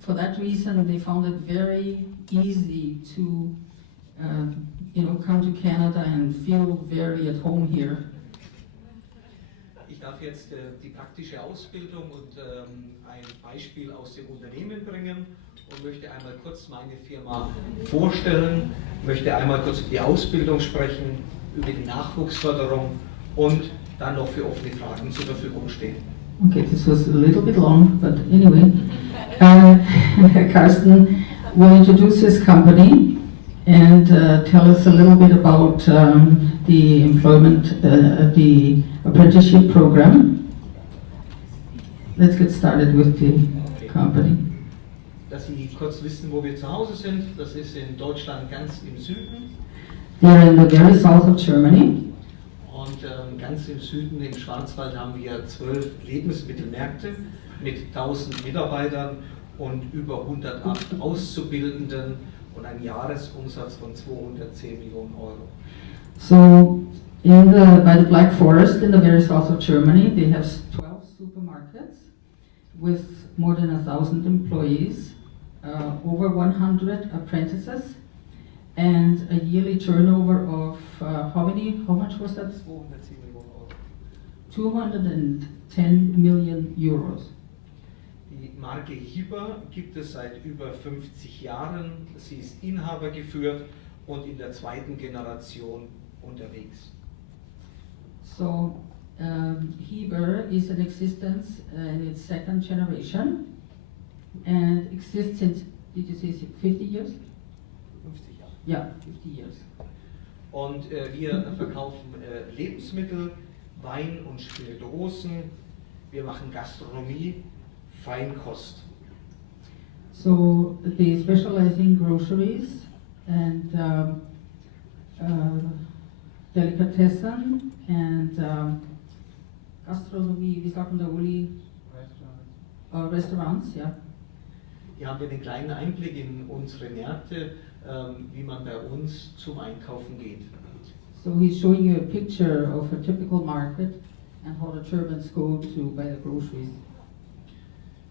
for that reason, they found it very easy to, come to Canada and feel very at home here. Ich darf jetzt die praktische Ausbildung und ein Beispiel aus dem Unternehmen bringen und möchte einmal kurz meine Firma vorstellen, möchte einmal kurz über die Ausbildung sprechen, über die Nachwuchsförderung und dann noch für offene Fragen zur Verfügung stehen. Okay, this was a little bit long, but anyway, Carsten will introduce his company and tell us a little bit about the employment, the apprenticeship program. Let's get started with the company. Dass Sie kurz wissen, wo wir zu Hause sind, das ist in Deutschland ganz im Süden. They're in the very south of Germany. Und ganz im Süden, im Schwarzwald, haben wir 12 Lebensmittelmärkte mit 1000 Mitarbeitern und über 108 Auszubildenden und einem Jahresumsatz von 210 Millionen Euro. So, by the Black Forest in the very south of Germany, they have 12 supermarkets with more than 1,000 employees, over 100 apprentices, and a yearly turnover of how much was that? 210 Millionen Euro. 210 million euros. Die Marke Hieber gibt es seit über 50 Jahren. Sie ist inhabergeführt und in der zweiten Generation unterwegs. So, Heber is in existence in its second generation and exists since, did you say 50 years? 50 Jahre. Yeah, 50 years. Und wir verkaufen Lebensmittel, Wein und Spirituosen. Wir machen Gastronomie, Feinkost. So they specialize in groceries and Delikatessen and Gastronomie, wie sagt man da, Uli? Restaurants, ja. Hier haben wir einen kleinen Einblick in unsere Märkte, wie man bei uns zum Einkaufen geht. So he's showing you a picture of a typical market and how the Germans go to buy the groceries.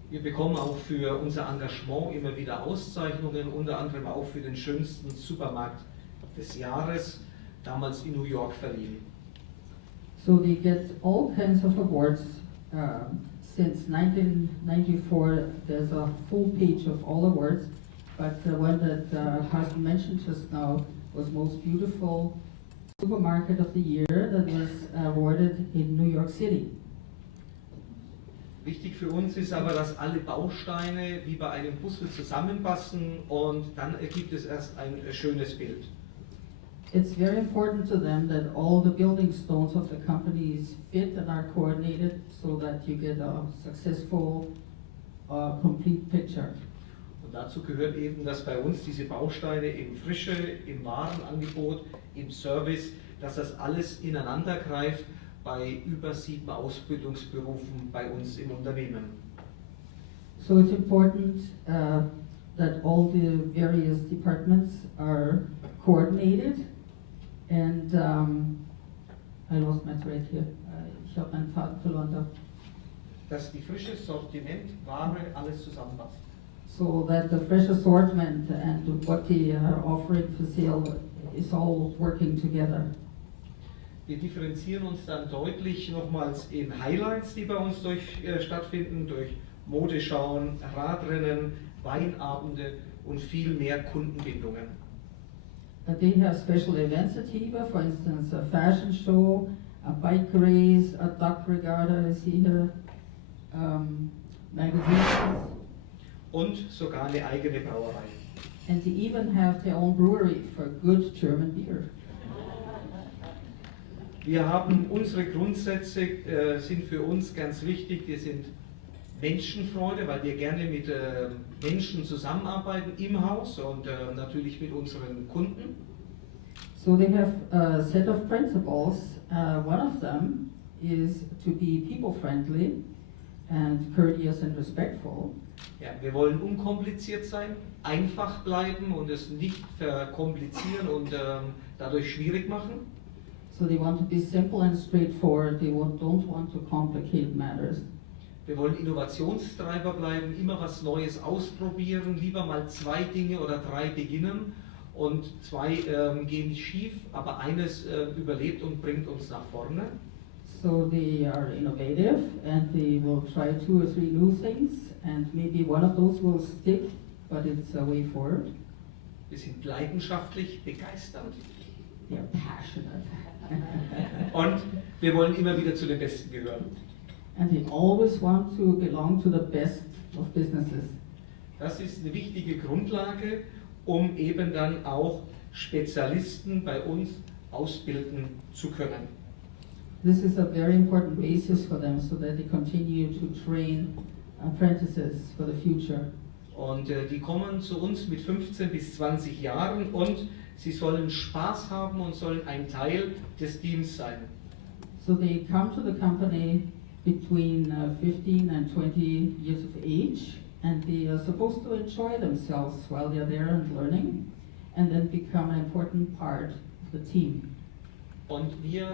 Wir bekommen auch für unser Engagement immer wieder Auszeichnungen, unter anderem auch für den schönsten Supermarkt des Jahres, damals in New York verliehen. So they get all kinds of awards. Since 1994, there's a full page of all awards, but the one that Carsten mentioned just now was Most Beautiful Supermarket of the Year that was awarded in New York City. Wichtig für uns ist aber, dass alle Bausteine wie bei einem Puzzle zusammenpassen und dann ergibt es erst ein schönes Bild. It's very important to them that all the building stones of the companies fit and are coordinated so that you get a successful, complete picture. Und dazu gehört eben, dass bei uns diese Bausteine im Frische, im Warenangebot, im Service, dass das alles ineinander greift bei über 7 Ausbildungsberufen bei uns im Unternehmen. So it's important that all the various departments are coordinated. And I lost my thread here. Ich habe meinen Faden verloren da. Dass die frische Sortiment, Ware, alles zusammenpasst. So that the fresh assortment and what they are offering for sale is all working together. Wir differenzieren uns dann deutlich nochmals in Highlights, die bei uns stattfinden, durch Modeschauen, Radrennen, Weinabende und viel mehr Kundenbindungen. They have special events at HEBA, for instance, a fashion show, a bike race, a duck regatta, I see here, magazines, Und sogar eine eigene Brauerei. and they even have their own brewery for good German beer. Wir haben unsere Grundsätze, sind für uns ganz wichtig. Wir sind Menschenfreude, weil wir gerne mit Menschen zusammenarbeiten im Haus und natürlich mit unseren Kunden. So they have a set of principles. One of them is to be people-friendly and courteous and respectful. Ja, wir wollen unkompliziert sein, einfach bleiben und es nicht verkomplizieren und dadurch schwierig machen. So they want to be simple and straightforward. They don't want to complicate matters. Wir wollen Innovationstreiber bleiben, immer was Neues ausprobieren, lieber mal 2 Dinge oder 3 beginnen und 2 gehen nicht schief, aber eines überlebt und bringt uns nach vorne. So they are innovative and they will try 2 or 3 new things, and maybe one of those will stick, but it's a way forward. Wir sind leidenschaftlich, begeistert They are passionate. und wir wollen immer wieder zu den Besten gehören. And they always want to belong to the best of businesses. Das ist eine wichtige Grundlage, um eben dann auch Spezialisten bei uns ausbilden zu können. This is a very important basis for them so that they continue to train apprentices for the future. Und die kommen zu uns mit 15 bis 20 Jahren und sie sollen Spaß haben und sollen ein Teil des Teams sein. So they come to the company between 15 and 20 years of age, and they are supposed to enjoy themselves while they're there and learning, and then become an important part of the team. Und wir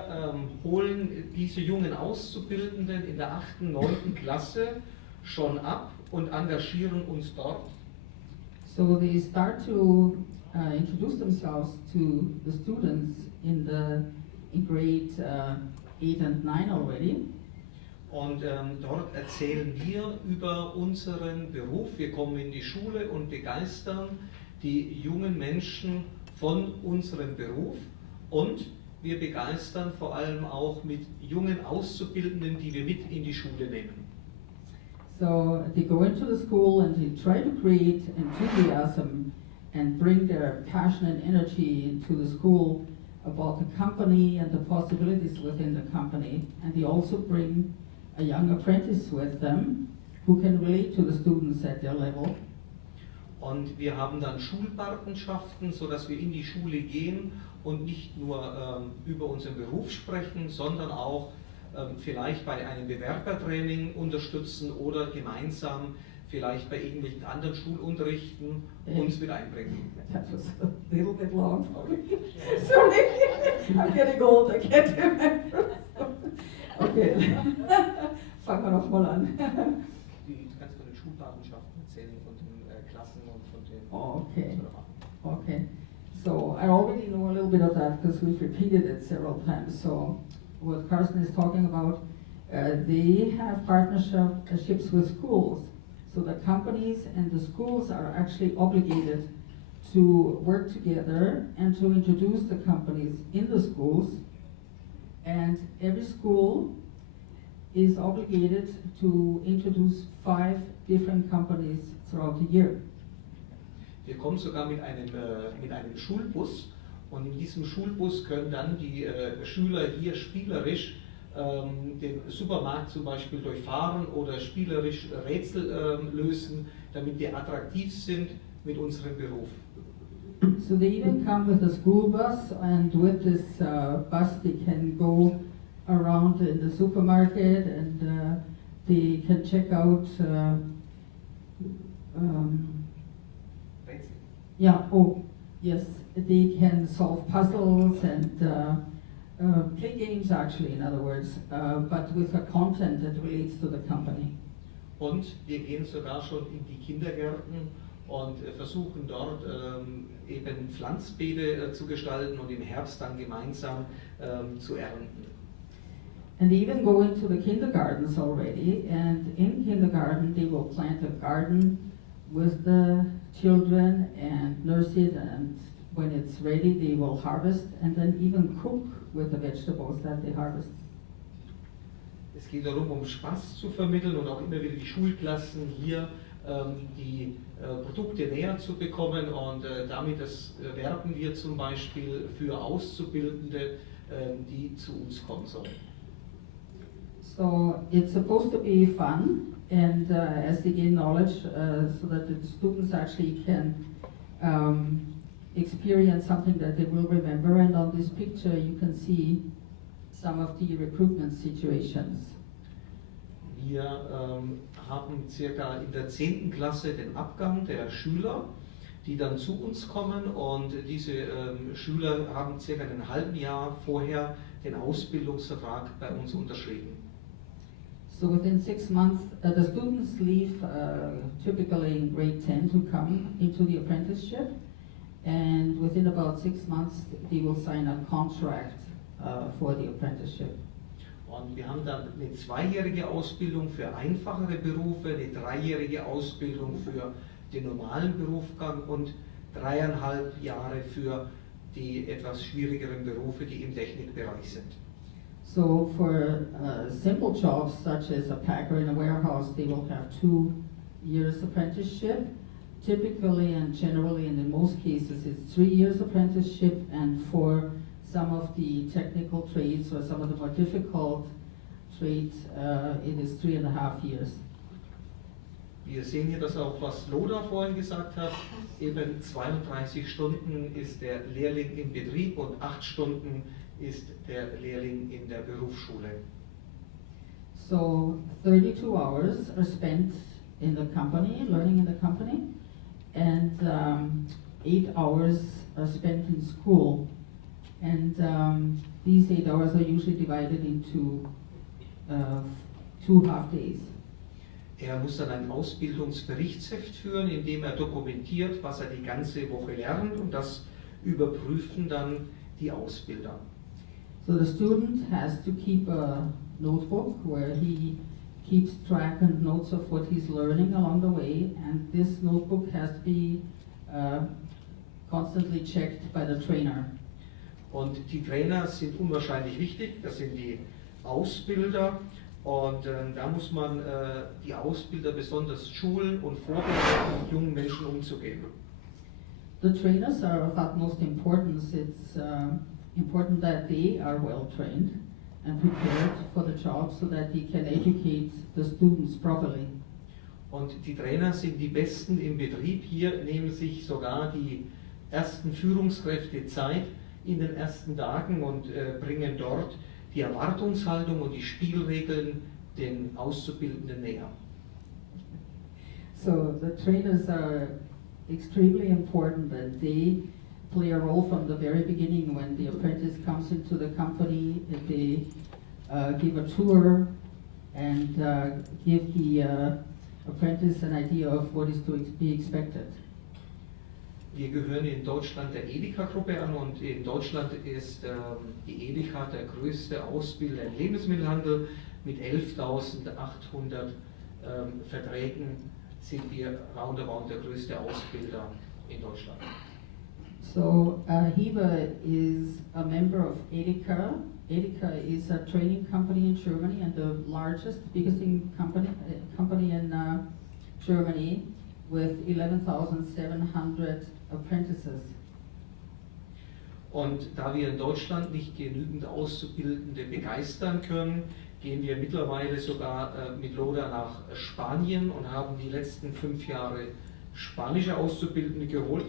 holen diese jungen Auszubildenden in der 8., 9. Klasse schon ab und engagieren uns dort. So they start to introduce themselves to the students in grade 8 and 9 already. Und dort erzählen wir über unseren Beruf. Wir kommen in die Schule und begeistern die jungen Menschen von unserem Beruf. Und wir begeistern vor allem auch mit jungen Auszubildenden, die wir mit in die Schule nehmen. So they go into the school and they try to create enthusiasm and bring their passion and energy into the school about the company and the possibilities within the company. And they also bring a young apprentice with them who can relate to the students at their level. Und wir haben dann Schulpatenschaften, sodass wir in die Schule gehen und nicht nur über unseren Beruf sprechen, sondern auch vielleicht bei einem Bewerbertraining unterstützen oder gemeinsam vielleicht bei irgendwelchen anderen Schulunterrichten uns mit einbringen. That was a little bit long for me. Sorry, I'm getting old, I can't remember. Okay, fangen wir nochmal an. Die kannst von den Schulpatenschaften erzählen, von den Klassen und von den... Okay. Okay, so I already know a little bit of that because we've repeated it several times. So what Carsten is talking about, they have partnerships with schools. So the companies and the schools are actually obligated to work together and to introduce the companies in the schools. And every school is obligated to introduce 5 different companies throughout the year. Wir kommen sogar mit einem Schulbus und in diesem Schulbus können dann die Schüler hier spielerisch den Supermarkt zum Beispiel durchfahren oder spielerisch Rätsel lösen, damit wir attraktiv sind mit unserem Beruf. So they even come with a school bus, and with this bus they can go around in the supermarket and they can check out Rätsel. yeah, oh yes, they can solve puzzles and play games actually, in other words, but with a content that relates to the company. Und wir gehen sogar schon in die Kindergärten und versuchen dort eben Pflanzbeete zu gestalten und im Herbst dann gemeinsam zu ernten. And they even go into the kindergartens already, and in kindergarten kindergarten, they will plant a garden with the children and nurse it, and when it's ready, they will harvest and then even cook with the vegetables that they harvest. Es geht darum, um Spaß zu vermitteln und auch immer wieder die Schulklassen hier die Produkte näher zu bekommen, und damit werben wir zum Beispiel für Auszubildende, die zu uns kommen sollen. So it's supposed to be fun and as they gain knowledge so that the students actually can experience something that they will remember, and on this picture you can see some of the recruitment situations. Wir haben circa in der 10. Klasse den Abgang der Schüler, die dann zu uns kommen, und diese Schüler haben circa ein halbes Jahr vorher den Ausbildungsvertrag bei uns unterschrieben. So within 6 months, the students leave typically in grade 10 to come into the apprenticeship, and within about 6 months they will sign a contract for the apprenticeship. Und wir haben dann eine 2-jährige Ausbildung für einfachere Berufe, eine 3-jährige Ausbildung für den normalen Berufsgang und 3,5 Jahre für die etwas schwierigeren Berufe, die im Technikbereich sind. So for simple jobs such as a packer in a warehouse, they will have 2 years apprenticeship. Typically and generally and in most cases it's 3 years apprenticeship, and for some of the technical trades or some of the more difficult trades it is 3.5 years. Wir sehen hier das auch, was Loda vorhin gesagt hat, eben 32 Stunden ist der Lehrling im Betrieb und 8 Stunden ist der Lehrling in der Berufsschule. So 32 hours are spent in the company, learning in the company, and 8 hours are spent in school. And these 8 hours are usually divided into 2 half days. Er muss dann ein Ausbildungsberichtsheft führen, in dem er dokumentiert, was er die ganze Woche lernt, und das überprüfen dann die Ausbilder. So the student has to keep a notebook where he keeps track and notes of what he's learning along the way, and this notebook has to be constantly checked by the trainer. Und die Trainer sind unwahrscheinlich wichtig, das sind die Ausbilder, und da muss man die Ausbilder besonders schulen und vorbereiten, mit jungen Menschen umzugehen. The trainers are of utmost importance. It's important that they are well trained and prepared for the job so that they can educate the students properly. Und die Trainer sind die Besten im Betrieb. Hier nehmen sich sogar die ersten Führungskräfte Zeit in den ersten Tagen und bringen dort die Erwartungshaltung und die Spielregeln den Auszubildenden näher. So the trainers are extremely important, and they play a role from the very beginning when the apprentice comes into the company. They give a tour and give the apprentice an idea of what is to be expected. Wir gehören in Deutschland der Edeka-Gruppe an, und in Deutschland ist die Edeka der größte Ausbilder im Lebensmittelhandel. Mit 11.800 Verträgen sind wir roundabout der größte Ausbilder in Deutschland. So Hiva is a member of Edeka. Edeka is a training company in Germany and the largest, biggest company in Germany with 11,700 apprentices. Und da wir in Deutschland nicht genügend Auszubildende begeistern können, gehen wir mittlerweile sogar mit Loda nach Spanien und haben die letzten 5 Jahre spanische Auszubildende geholt.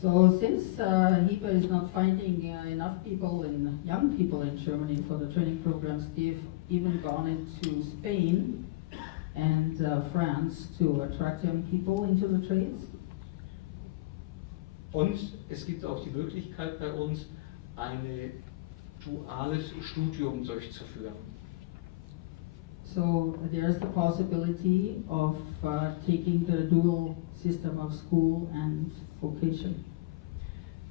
So since Hiva is not finding enough young people in Germany for the training programs, they've even gone into Spain and France to attract young people into the trades. Und es gibt auch die Möglichkeit bei uns, ein duales Studium durchzuführen. So there's the possibility of taking the dual system of school and vocation.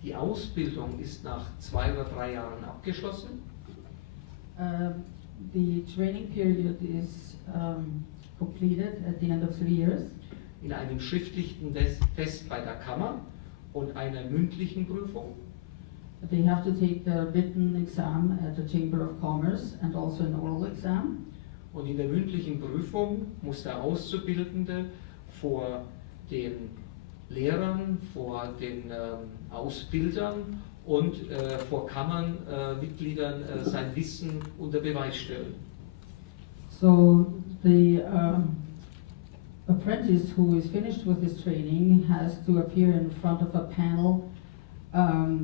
Die Ausbildung ist nach 2 oder 3 Jahren abgeschlossen. The training period is completed at the end of 3 years. In einem schriftlichen Test bei der Kammer und einer mündlichen Prüfung. They have to take the written exam at the Chamber of Commerce and also an oral exam. Und in der mündlichen Prüfung muss der Auszubildende vor den Lehrern, vor den Ausbildern und vor Kammernmitgliedern sein Wissen unter Beweis stellen. So the apprentice who is finished with his training has to appear in front of a panel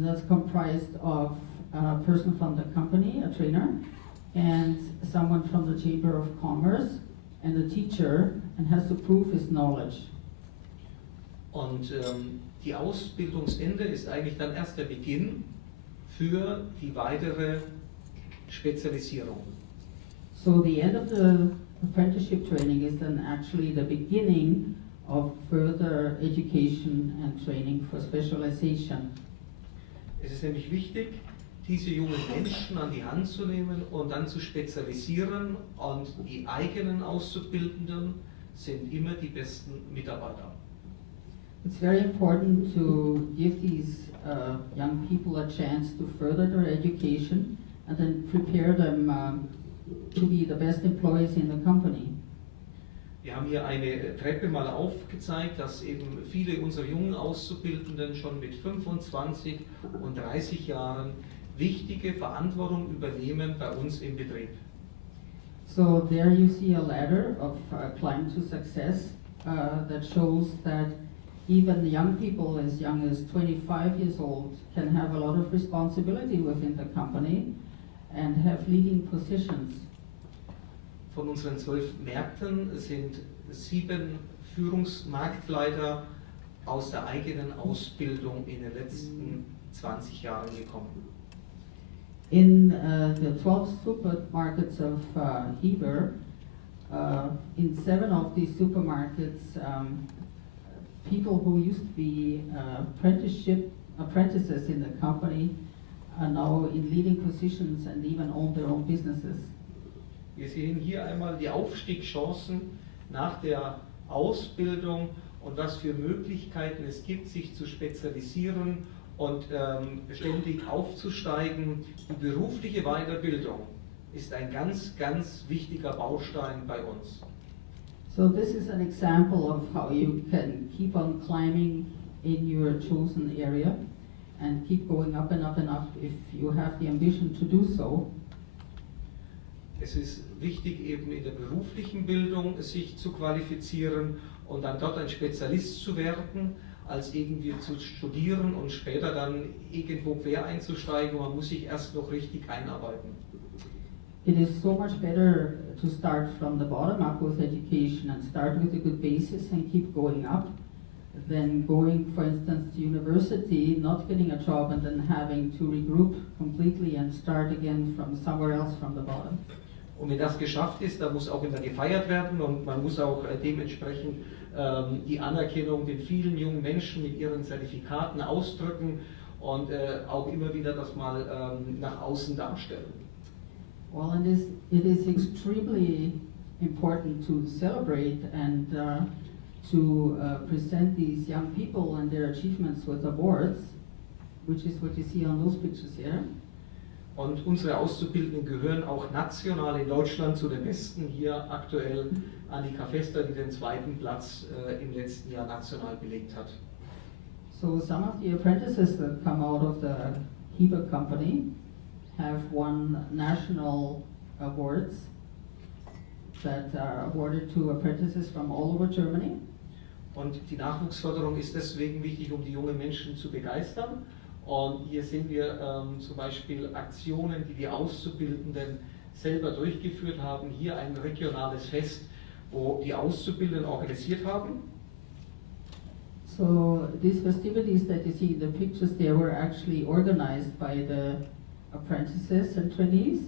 that's comprised of a person from the company, a trainer, and someone from the Chamber of Commerce and a teacher, and has to prove his knowledge. Und die Ausbildungsende ist eigentlich dann erst der Beginn für die weitere Spezialisierung. So the end of the apprenticeship training is then actually the beginning of further education and training for specialization. Es ist nämlich wichtig, diese jungen Menschen an die Hand zu nehmen und dann zu spezialisieren, und die eigenen Auszubildenden sind immer die besten Mitarbeiter. It's very important to give these young people a chance to further their education and then prepare them to be the best employees in the company. Wir haben hier eine Treppe mal aufgezeigt, dass eben viele unserer jungen Auszubildenden schon mit 25 und 30 Jahren wichtige Verantwortung übernehmen bei uns im Betrieb. So there you see a ladder of climb to success that shows that even young people as young as 25 years old can have a lot of responsibility within the company and have leading positions. Von unseren 12 Märkten sind 7 Führungsmarktleiter aus der eigenen Ausbildung in den letzten 20 Jahren gekommen. In the 12 supermarkets of Heber, in 7 of these supermarkets, people who used to be apprentices in the company are now in leading positions and even own their own businesses. Wir sehen hier einmal die Aufstiegschancen nach der Ausbildung und was für Möglichkeiten es gibt, sich zu spezialisieren und ständig aufzusteigen. Die berufliche Weiterbildung ist ein ganz, ganz wichtiger Baustein bei uns. So this is an example of how you can keep on climbing in your chosen area and keep going up and up and up if you have the ambition to do so. Es ist wichtig, eben in der beruflichen Bildung sich zu qualifizieren und dann dort ein Spezialist zu werden, als irgendwie zu studieren und später dann irgendwo quer einzusteigen. Man muss sich erst noch richtig einarbeiten. It is so much better to start from the bottom up with education and start with a good basis and keep going up than going, for instance, to university, not getting a job and then having to regroup completely and start again from somewhere else from the bottom. Und wenn das geschafft ist, dann muss auch immer gefeiert werden und man muss auch dementsprechend die Anerkennung den vielen jungen Menschen mit ihren Zertifikaten ausdrücken und auch immer wieder das mal nach außen darstellen. Well, it is extremely important to celebrate and to present these young people and their achievements with awards, which is what you see on those pictures here. Und unsere Auszubildenden gehören auch national in Deutschland zu den Besten. Hier aktuell Annika Fester, die den 2. Platz im letzten Jahr national belegt hat. So some of the apprentices that come out of the Heber company have won national awards that are awarded to apprentices from all over Germany. Und die Nachwuchsförderung ist deswegen wichtig, um die jungen Menschen zu begeistern. Und hier sehen wir zum Beispiel Aktionen, die die Auszubildenden selber durchgeführt haben. Hier ein regionales Fest, wo die Auszubildenden organisiert haben. So these festivities that you see in the pictures there were actually organized by the apprentices and trainees.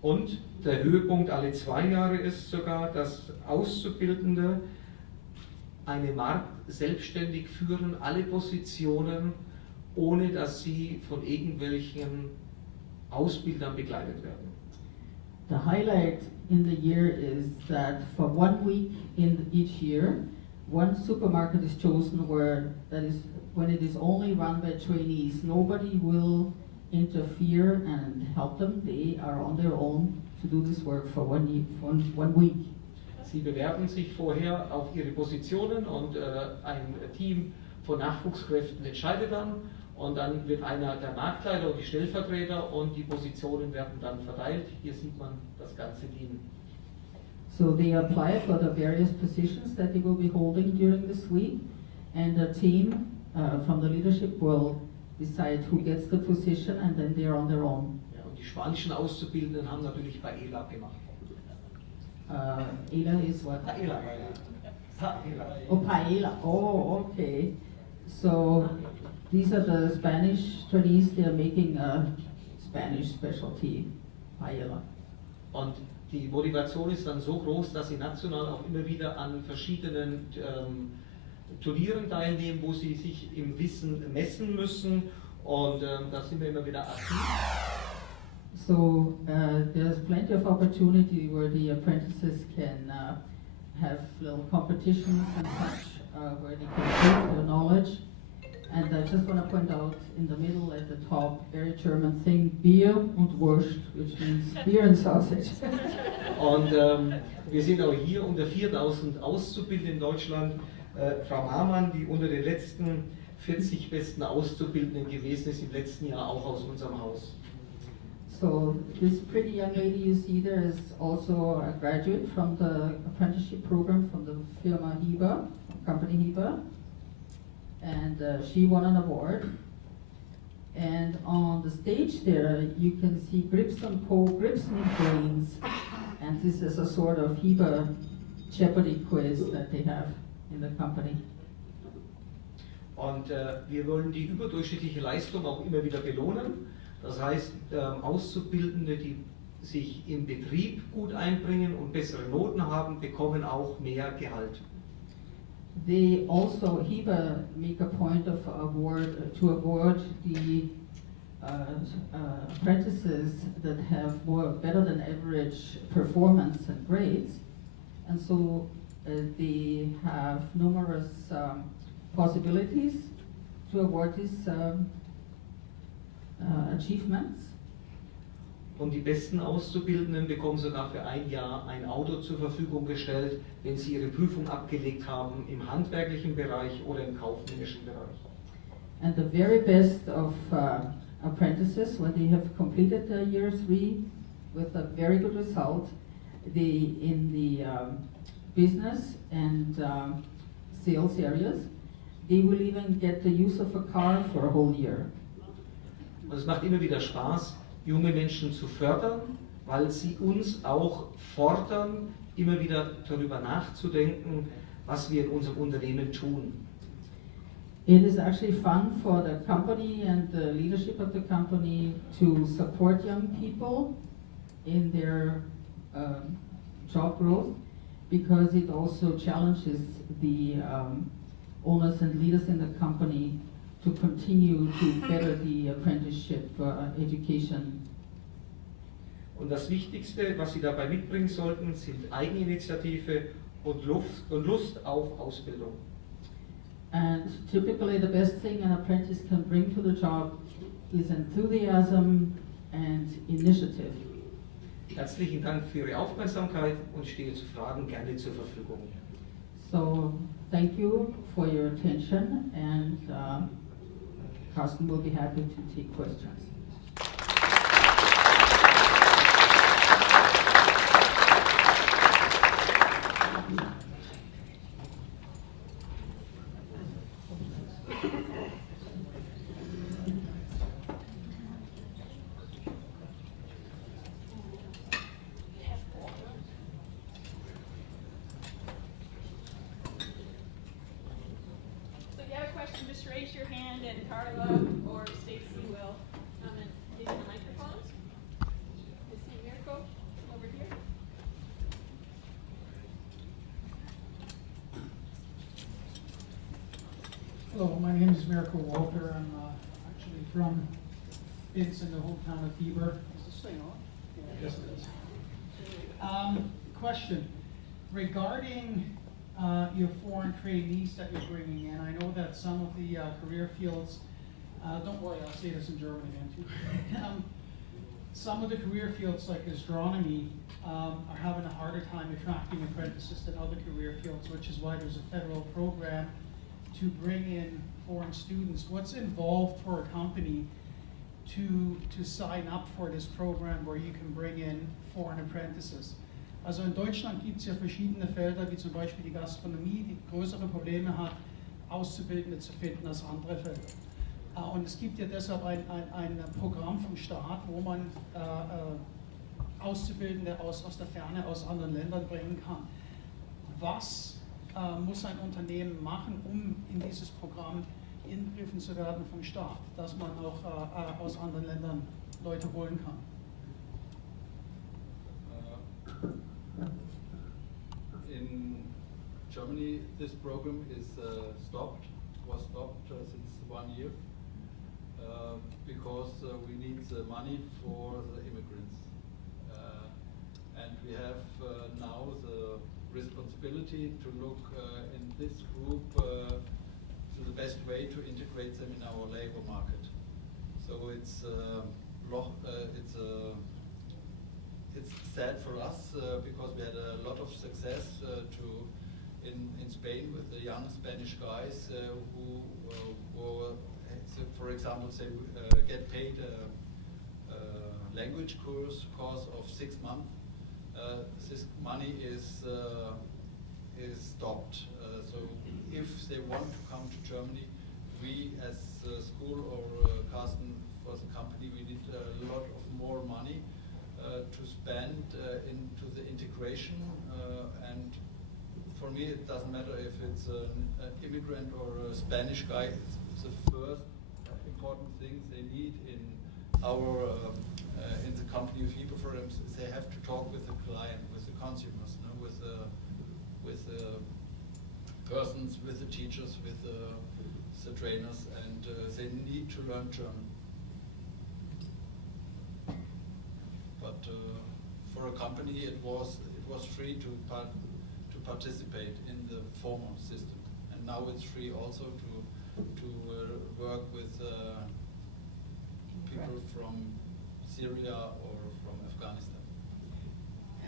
Und der Höhepunkt alle 2 Jahre ist sogar, dass Auszubildende eine Markt selbstständig führen, alle Positionen, ohne dass sie von irgendwelchen Ausbildern begleitet werden. The highlight in the year is that for 1 week in each year, one supermarket is chosen when it is only run by trainees. Nobody will interfere and help them. They are on their own to do this work for 1 week. Sie bewerben sich vorher auf ihre Positionen und ein Team von Nachwuchskräften entscheidet dann und dann wird einer der Marktleiter und die Stellvertreter und die Positionen werden dann verteilt. Hier sieht man das ganze Team. So they apply for the various positions that they will be holding during this week, and the team from the leadership will decide who gets the position, and then they are on their own. Ja, und die spanischen Auszubildenden haben natürlich bei ELA gemacht. ELA is what? Paella. Oh, paella. Oh, okay. So these are the Spanish trainees. They are making a Spanish specialty, paella. Und die Motivation ist dann so groß, dass sie national auch immer wieder an verschiedenen Turnieren teilnehmen, wo sie sich im Wissen messen müssen und da sind wir immer wieder aktiv. So there's plenty of opportunity where the apprentices can have little competitions and such where they can prove their knowledge. And I just want to point out in the middle at the top, very German thing, Bier und Wurst, which means beer and sausage. Und wir sind auch hier unter 4000 Auszubildenden in Deutschland. Frau Hamann, die unter den letzten 40 besten Auszubildenden gewesen ist, im letzten Jahr auch aus unserem Haus. So this pretty young lady you see there is also a graduate from the apprenticeship program from the firma Hiba, company Hiba. And she won an award. And on the stage there, you can see Grips and Brains. And this is a sort of Hiba Jeopardy quiz that they have in the company. Und wir wollen die überdurchschnittliche Leistung auch immer wieder belohnen. Das heißt, Auszubildende, die sich im Betrieb gut einbringen und bessere Noten haben, bekommen auch mehr Gehalt. They also, Hiba make a point of to award the apprentices that have better than average performance and grades, and so they have numerous possibilities to award these achievements. Und die besten Auszubildenden bekommen sogar für ein Jahr ein Auto zur Verfügung gestellt, wenn sie ihre Prüfung abgelegt haben im handwerklichen Bereich oder im kaufmännischen Bereich. And the very best of apprentices, when they have completed year 3 with a very good result, in the business and sales areas, they will even get the use of a car for a whole year. Und es macht immer wieder Spaß, junge Menschen zu fördern, weil sie uns auch fordern, immer wieder darüber nachzudenken, was wir in unserem Unternehmen tun. It is actually fun for the company and the leadership of the company to support young people in their job growth, because it also challenges the owners and leaders in the company to continue to better the apprenticeship education. Und das Wichtigste, was Sie dabei mitbringen sollten, sind Eigeninitiative und Lust auf Ausbildung. And typically the best thing an apprentice can bring to the job is enthusiasm and initiative. Herzlichen Dank für Ihre Aufmerksamkeit und stehe zu Fragen gerne zur Verfügung. So thank you for your attention, and Carsten will be happy to take questions. Just raise your hand and Carla or Stacy will come and give you the microphones. Is Mirko over here? Hello, my name is Uli Walther. I'm actually from Binz in the hometown of Bieber. Is this thing on? Yes, it is. Question regarding your foreign trainees that you're bringing in. I know that some of the career fields, don't worry, I'll say this in German again too. Some of the career fields like astronomy are having a harder time attracting apprentices than other career fields, which is why there's a federal program to bring in foreign students. What's involved for a company to sign up for this program where you can bring in foreign apprentices? Also in Deutschland gibt es ja verschiedene Felder, wie zum Beispiel die Gastronomie, die größere Probleme hat, Auszubildende zu finden als andere Felder. Und es gibt ja deshalb ein Programm vom Staat, wo man Auszubildende aus der Ferne, aus anderen Ländern bringen kann. Was muss ein Unternehmen machen, um in dieses Programm inbegriffen zu werden vom Staat, dass man auch aus anderen Ländern Leute holen kann? In Germany, this program is was stopped since 1 year because we need the money for the immigrants. And we have now the responsibility to look in this group to the best way to integrate them in our labor market. So it's sad for us because we had a lot of success in Spain with the young Spanish guys who were, for example, say get paid a language course of 6 months. This money is stopped. So if they want to come to Germany, we as a school or Carsten for the company, we need a lot of more money to spend into the integration. And for me, it doesn't matter if it's an immigrant or a Spanish guy. It's the first important thing they need in our in the company of Hebrew for them. They have to talk with the client, with the consumers, you know, with the persons, with the teachers, with the trainers, and they need to learn German. But for a company, it was free to participate in the former system, and now it's free also to work with people from Syria or from Afghanistan.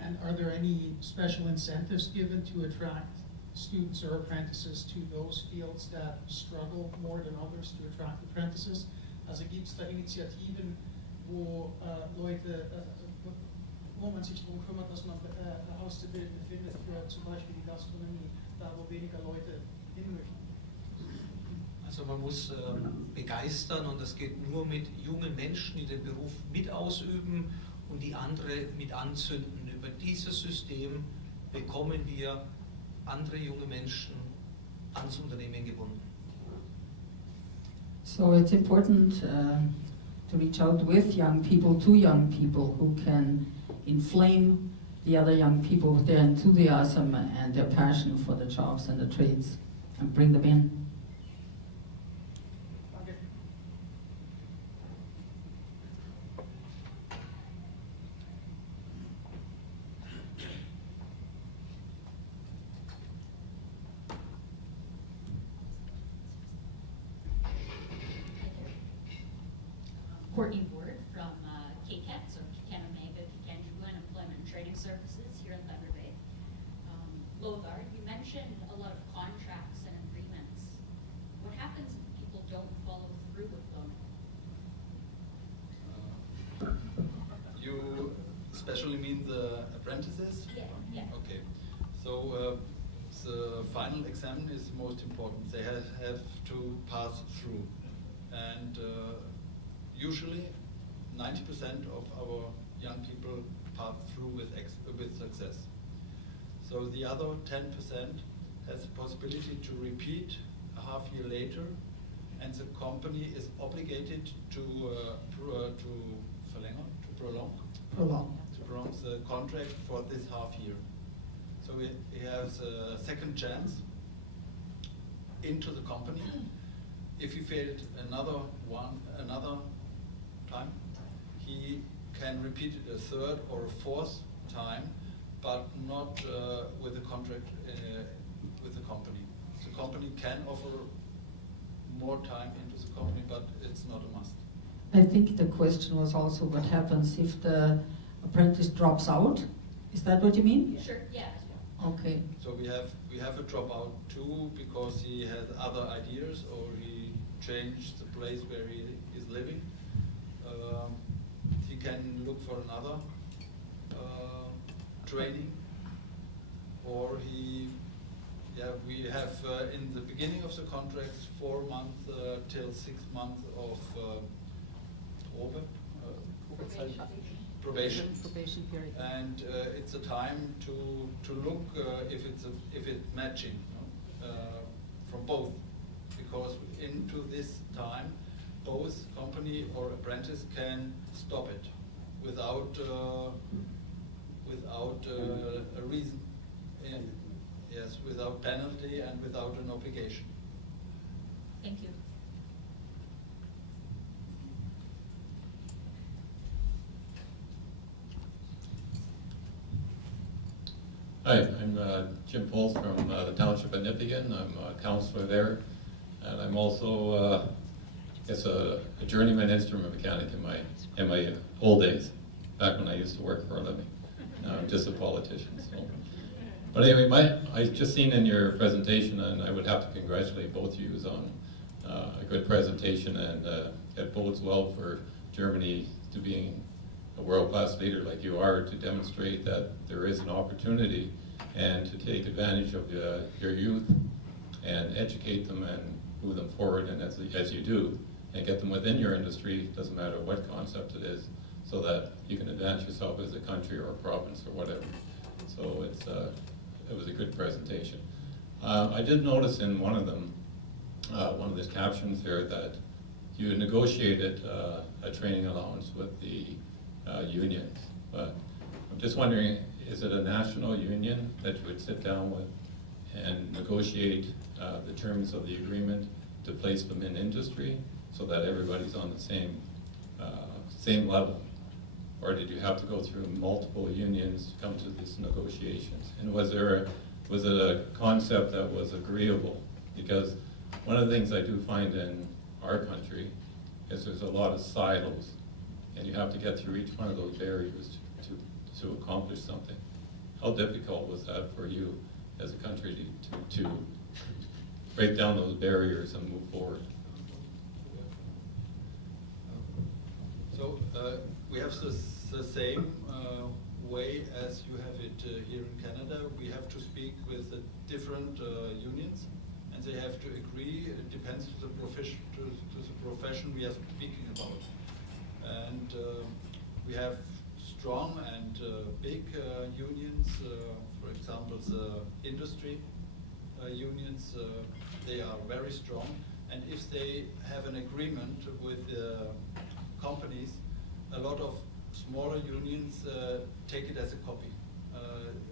And are there any special incentives given to attract students or apprentices to those fields that struggle more than others to attract apprentices? Also gibt es da Initiativen, wo Leute, wo man sich darum kümmert, dass man Auszubildende findet für zum Beispiel die Gastronomie, da wo weniger Leute hin möchten? Also man muss begeistern, und das geht nur mit jungen Menschen, die den Beruf mit ausüben und die andere mit anzünden. Über dieses System bekommen wir andere junge Menschen ans Unternehmen gebunden. So it's important to reach out with young people, to young people who can inflame the other young people with their enthusiasm and their passion for the jobs and the trades and bring them in. Courtney Ward from KCAT, so Kikan Omega, Kikan Juan Employment and Training Services here in Thunder Bay. Lothar, you mentioned a lot of contracts and agreements. What happens if people don't follow through with them? You especially mean the apprentices? Yeah. Okay. So the final exam is most important. They have to pass through. And usually 90% of our young people pass through with success. So the other 10% has the possibility to repeat a half year later, and the company is obligated to prolong the contract for this half year. So he has a second chance into the company. If he failed another time, he can repeat it a third or a fourth time but not with a contract with the company. The company can offer more time into the company, but it's not a must. I think the question was also what happens if the apprentice drops out? Is that what you mean? Sure, yeah. Okay. So we have a dropout too because he had other ideas or he changed the place where he is living. He can look for another training, or we have in the beginning of the contract 4 months till 6 months of probation. Probation period. And it's a time to look if it's matching, no? From both, because into this time both company or apprentice can stop it without a reason. Yes, without penalty and without an obligation. Thank you. Hi, I'm Jim Poles from the Township of Nippigan. I'm a counselor there, and I'm also, I guess, a journeyman instrument mechanic in my old days, back when I used to work for a living. Now I'm just a politician. So. But anyway, I just seen in your presentation, and I would have to congratulate both of you on a good presentation, and it bodes well for Germany to being a world-class leader like you are, to demonstrate that there is an opportunity and to take advantage of your youth and educate them and move them forward, and as you do, and get them within your industry, doesn't matter what concept it is, so that you can advance yourself as a country or a province or whatever. So it was a good presentation. I did notice in one of them, one of the captions there, that you negotiated a training allowance with the unions, but I'm just wondering, is it a national union that you would sit down with and negotiate the terms of the agreement to place them in industry so that everybody's on the same level? Or did you have to go through multiple unions to come to these negotiations? And was it a concept that was agreeable? Because one of the things I do find in our country is there's a lot of silos, and you have to get through each one of those barriers to accomplish something. How difficult was that for you as a country to break down those barriers and move forward? So we have the same way as you have it here in Canada. We have to speak with the different unions, and they have to agree. It depends to the profession we are speaking about. And we have strong and big unions, for example, the industry unions, they are very strong. And if they have an agreement with the companies, a lot of smaller unions take it as a copy.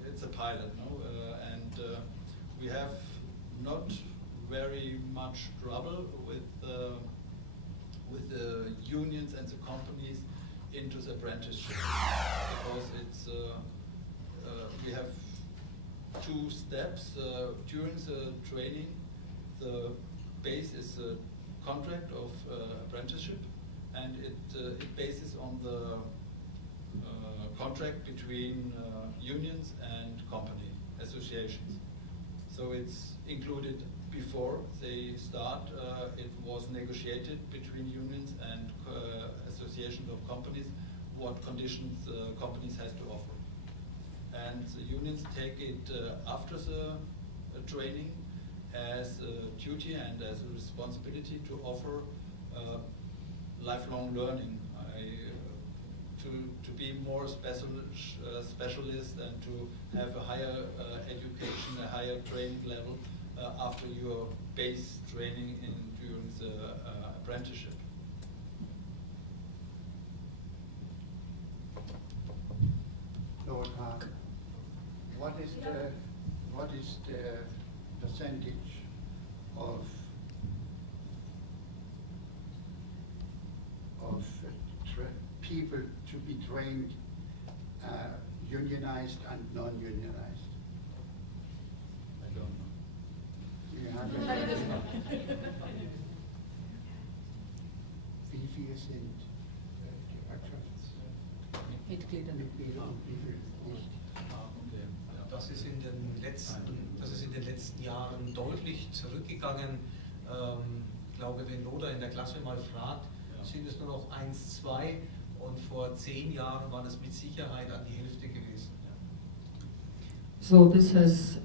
It's a pilot, no? And we have not very much trouble with the unions and the companies into the apprenticeship, because it's we have 2 steps during the training. The base is a contract of apprenticeship, and it bases on the contract between unions and company associations. So it's included before they start. It was negotiated between unions and associations of companies what conditions companies has to offer. And the unions take it after the training as a duty and as a responsibility to offer lifelong learning, to be more specialist and to have a higher education, a higher training level after your base training during the apprenticeship. So, what is the percentage of people to be trained unionized and non-unionized? I don't know. You have Wie viele sind Mitglieder. Mitglieder und wie viele nicht? Okay. Ja. Das ist in den letzten Jahren deutlich zurückgegangen. Ich glaube, wenn Lothar in der Klasse mal fragt, sind es nur noch 1, 2 und vor 10 Jahren waren es mit Sicherheit an die Hälfte gewesen. So this has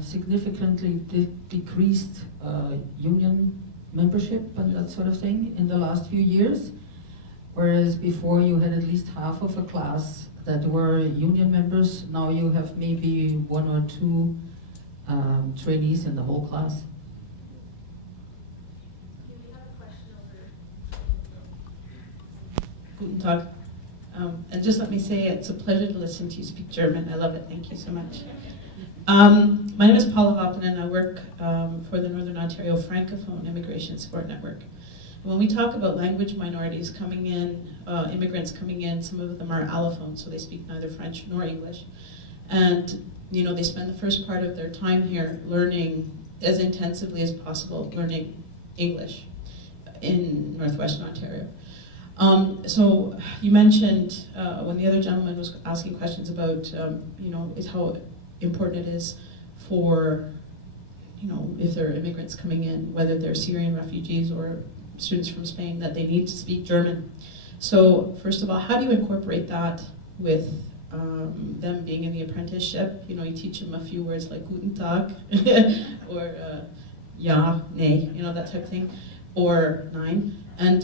significantly decreased union membership and that sort of thing in the last few years, whereas before you had at least half of a class that were union members. Now you have maybe 1 or 2 trainees in the whole class. We have a question over. Guten Tag. And just let me say it's a pleasure to listen to you speak German. I love it. Thank you so much. My name is Paula Hoffman and I work for the Northern Ontario Francophone Immigration Support Network. When we talk about language minorities coming in, immigrants coming in, some of them are allophones, so they speak neither French nor English. And you know, they spend the first part of their time here learning as intensively as possible, learning English in Northwestern Ontario. So you mentioned when the other gentleman was asking questions about, you know, is how important it is for, you know, if there are immigrants coming in, whether they're Syrian refugees or students from Spain, that they need to speak German. So first of all, how do you incorporate that with them being in the apprenticeship? You know, you teach them a few words like Guten Tag or Ja, Nee, you know, that type of thing, or Nein, and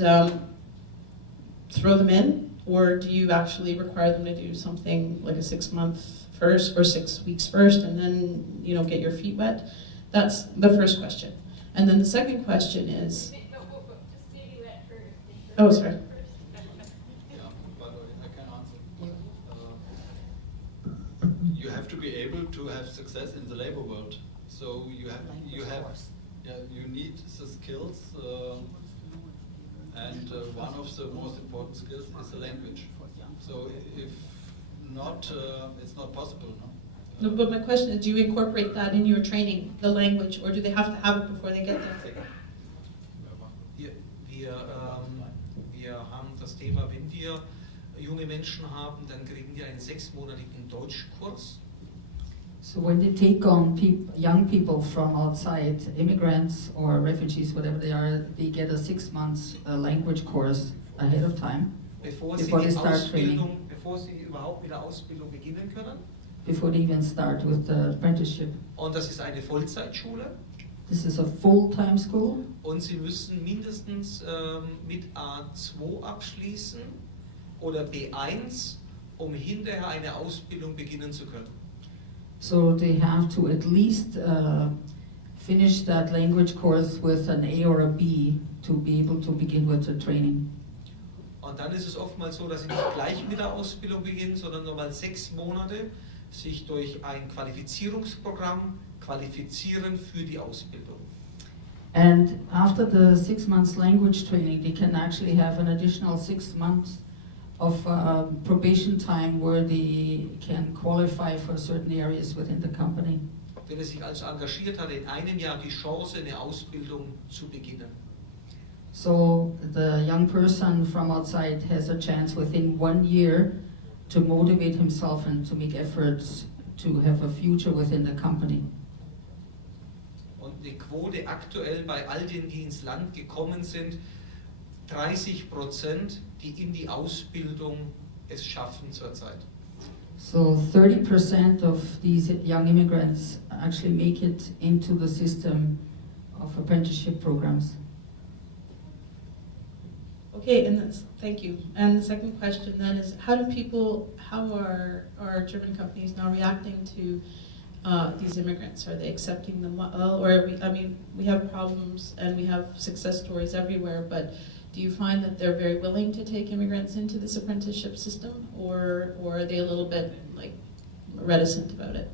throw them in, or do you actually require them to do something like a 6-month first or 6 weeks first and then, you know, get your feet wet? That's the first question. And then the second question is, Just stay wet first. oh, sorry. Yeah, but I can answer. You have to be able to have success in the labor world. So you need the skills, and one of the most important skills is the language. So if not, it's not possible, no? No, but my question is, do you incorporate that in your training, the language, or do they have to have it before they get there? Wir haben das Thema, wenn wir junge Menschen haben, dann kriegen die einen 6-monatigen Deutschkurs. So when they take on young people from outside, immigrants or refugees, whatever they are, they get a 6 months language course ahead of time Bevor before sie they start training, bevor sie überhaupt mit der Ausbildung beginnen können. before they even start with the apprenticeship. Und das ist eine Vollzeitschule. This is a full-time school, Und sie müssen mindestens mit A2 abschließen oder B1, um hinterher eine Ausbildung beginnen zu können. so they have to at least finish that language course with an A or a B to be able to begin with the training. Und dann ist es oftmals so, dass sie nicht gleich mit der Ausbildung beginnen, sondern nochmal 6 Monate sich durch ein Qualifizierungsprogramm qualifizieren für die Ausbildung. And after the 6 months language training, they can actually have an additional 6 months of probation time where they can qualify for certain areas within the company. Wenn er sich also engagiert hat, in einem Jahr die Chance, eine Ausbildung zu beginnen. So the young person from outside has a chance within 1 year to motivate himself and to make efforts to have a future within the company. Und die Quote aktuell bei all denen, die ins Land gekommen sind, 30%, die in die Ausbildung es schaffen zurzeit. So 30% of these young immigrants actually make it into the system of apprenticeship programs. Okay, and thank you. And the second question then is, how are German companies now reacting to these immigrants? Are they accepting them well? Or we have problems and we have success stories everywhere, but do you find that they're very willing to take immigrants into this apprenticeship system, or are they a little bit like reticent about it?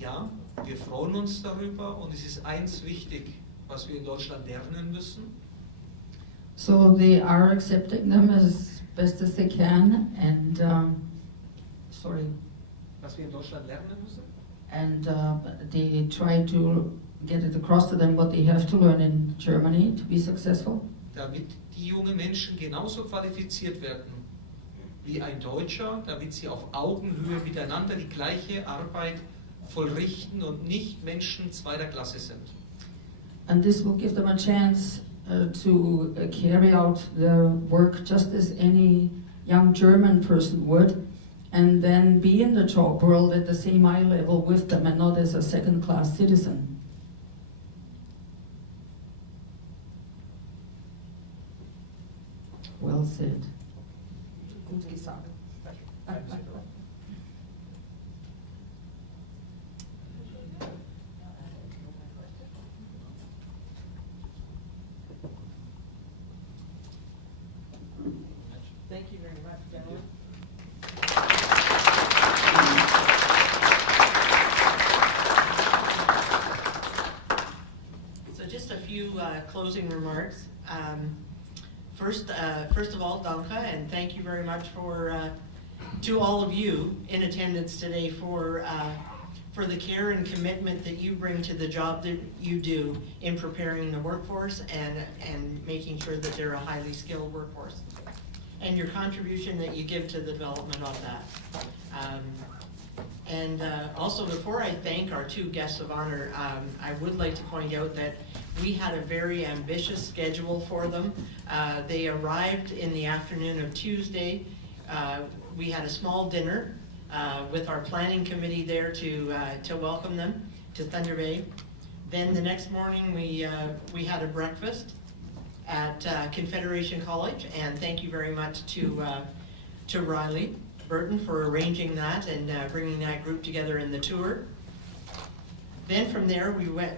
Ja, wir freuen uns darüber und es ist eins wichtig, was wir in Deutschland lernen müssen. So they are accepting them as best as they can, and sorry. Was wir in Deutschland lernen müssen? And they try to get it across to them what they have to learn in Germany to be successful. Damit die jungen Menschen genauso qualifiziert werden wie ein Deutscher, damit sie auf Augenhöhe miteinander die gleiche Arbeit vollrichten und nicht Menschen zweiter Klasse sind. And this will give them a chance to carry out their work just as any young German person would, and then be in the job world at the same eye level with them and not as a second-class citizen. Well said. Gut gesagt. Thank you very much, gentlemen. So just a few closing remarks. First of all, danke, and thank you very much to all of you in attendance today for the care and commitment that you bring to the job that you do in preparing the workforce and making sure that they're a highly skilled workforce, and your contribution that you give to the development of that. Also, before I thank our two guests of honor, I would like to point out that we had a very ambitious schedule for them. They arrived in the afternoon of Tuesday. We had a small dinner with our planning committee there to welcome them to Thunder Bay. Then the next morning we had a breakfast at Confederation College, and thank you very much to Riley Burton for arranging that and bringing that group together in the tour. Then from there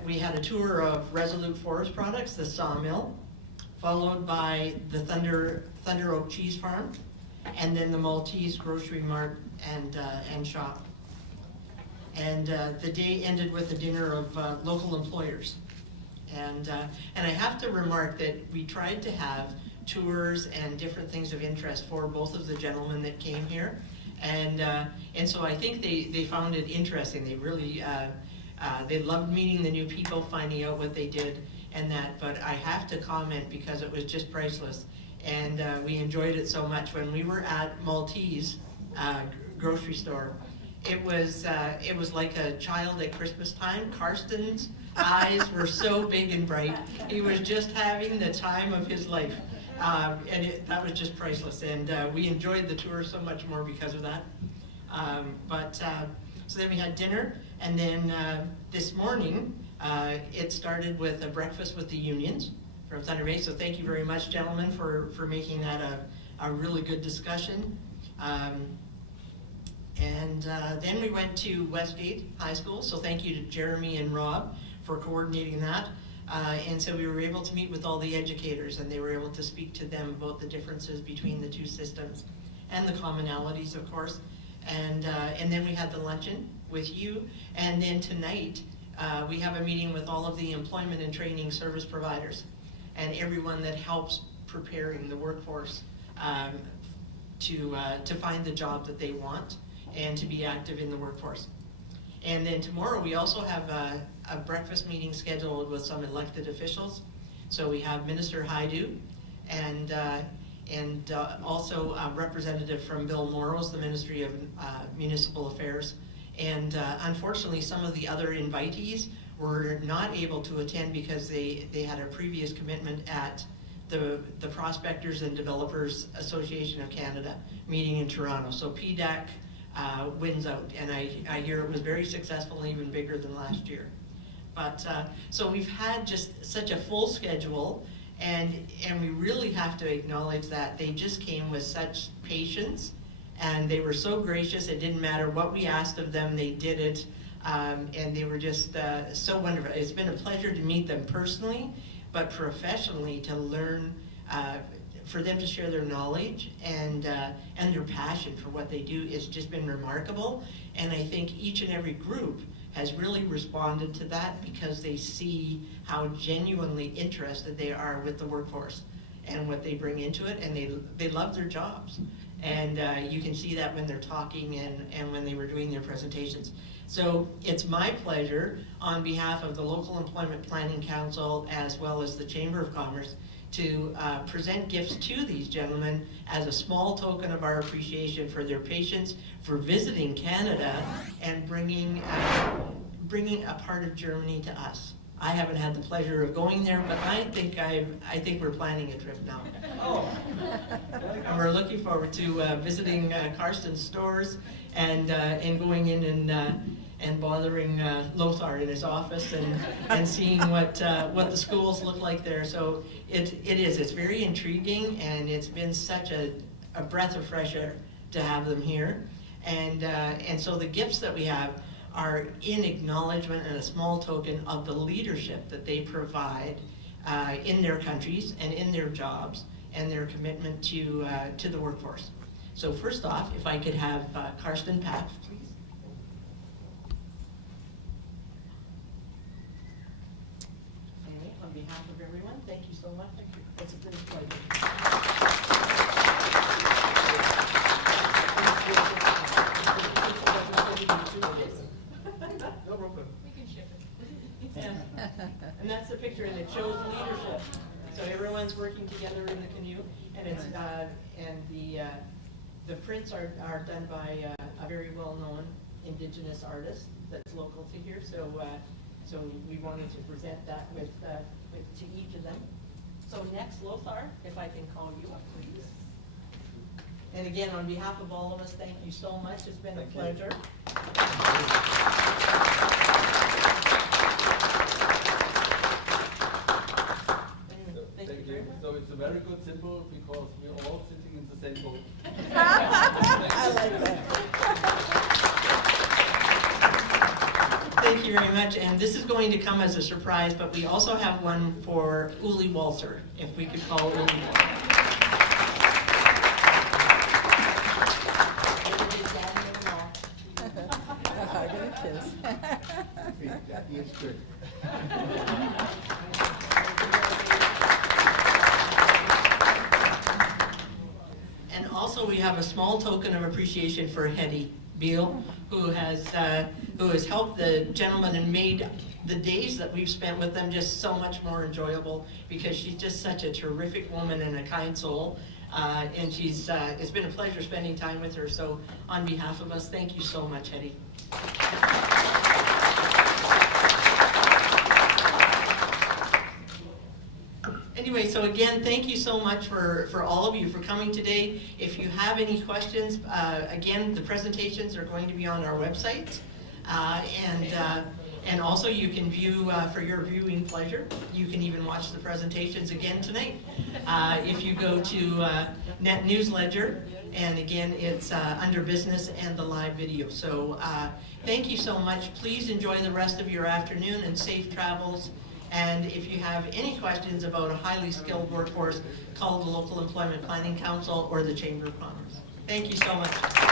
we had a tour of Resolute Forest Products, the sawmill, followed by the Thunder Oak Cheese Farm, and then the Maltese Grocery Mart and shop. And the day ended with a dinner of local employers. And I have to remark that we tried to have tours and different things of interest for both of the gentlemen that came here. And so I think they found it interesting. They really, they loved meeting the new people, finding out what they did and that. But I have to comment because it was just priceless. And we enjoyed it so much. When we were at Maltese grocery store, it was like a child at Christmas time. Karsten's eyes were so big and bright. He was just having the time of his life. That was just priceless, and we enjoyed the tour so much more because of that. So then we had dinner, and then this morning it started with a breakfast with the unions from Thunder Bay. So thank you very much, gentlemen, for making that a really good discussion. Then we went to Westgate High School. So thank you to Jeremy and Rob for coordinating that. And so we were able to meet with all the educators, and they were able to speak to them about the differences between the two systems and the commonalities, of course. And then we had the luncheon with you. And then tonight, we have a meeting with all of the employment and training service providers and everyone that helps preparing the workforce to find the job that they want and to be active in the workforce. And then tomorrow we also have a breakfast meeting scheduled with some elected officials. So we have Minister Haidu and also a representative from Bill Morrow's, the Ministry of Municipal Affairs. And unfortunately, some of the other invitees were not able to attend because they had a previous commitment at the Prospectors and Developers Association of Canada meeting in Toronto. So PDAC wins out, and I hear it was very successful and even bigger than last year. But so we've had just such a full schedule, and we really have to acknowledge that they just came with such patience, and they were so gracious. It didn't matter what we asked of them, they did it, and they were just so wonderful. It's been a pleasure to meet them personally, but professionally to learn, for them to share their knowledge and their passion for what they do. It's just been remarkable, and I think each and every group has really responded to that because they see how genuinely interested they are with the workforce and what they bring into it, and they love their jobs. And you can see that when they're talking and when they were doing their presentations. So it's my pleasure, on behalf of the Local Employment Planning Council as well as the Chamber of Commerce, to present gifts to these gentlemen as a small token of our appreciation for their patience, for visiting Canada and bringing a part of Germany to us. I haven't had the pleasure of going there, but I think we're planning a trip now. Oh, and we're looking forward to visiting Karsten's stores and going in and bothering Lothar in his office and seeing what the schools look like there. So it's very intriguing, and it's been such a breath of fresh air to have them here. And so the gifts that we have are in acknowledgement and a small token of the leadership that they provide in their countries and in their jobs and their commitment to the workforce. So first off, if I could have Karsten Paff, please. Anyway, on behalf of everyone, thank you so much. Thank you. It's a great pleasure. No problem. We can ship it. And that's the picture, and it shows leadership. So everyone's working together in the canoe, and it's the prints are done by a very well-known Indigenous artist that's local to here. So so we wanted to present that with to each of them. So next, Lothar, if I can call you up, please. And again, on behalf of all of us, thank you so much. It's been a pleasure. Thank you. So it's a very good symbol because we're all sitting in the same boat. I like that. Thank you very much. And this is going to come as a surprise, but we also have one for Uli Walther, if we could call Uli Walther. I get a kiss. He is good. And also we have a small token of appreciation for Hetty Beal, who has helped the gentlemen and made the days that we've spent with them just so much more enjoyable, because she's just such a terrific woman and a kind soul. And it's been a pleasure spending time with her. So on behalf of us, thank you so much, Hetty. Anyway, so again, thank you so much for all of you for coming today. If you have any questions, again, the presentations are going to be on our website. And also you can view, for your viewing pleasure, you can even watch the presentations again tonight. If you go to Net Newsledger, and again, it's under business and the live video. So thank you so much. Please enjoy the rest of your afternoon and safe travels. And if you have any questions about a highly skilled workforce, call the Local Employment Planning Council or the Chamber of Commerce. Thank you so much.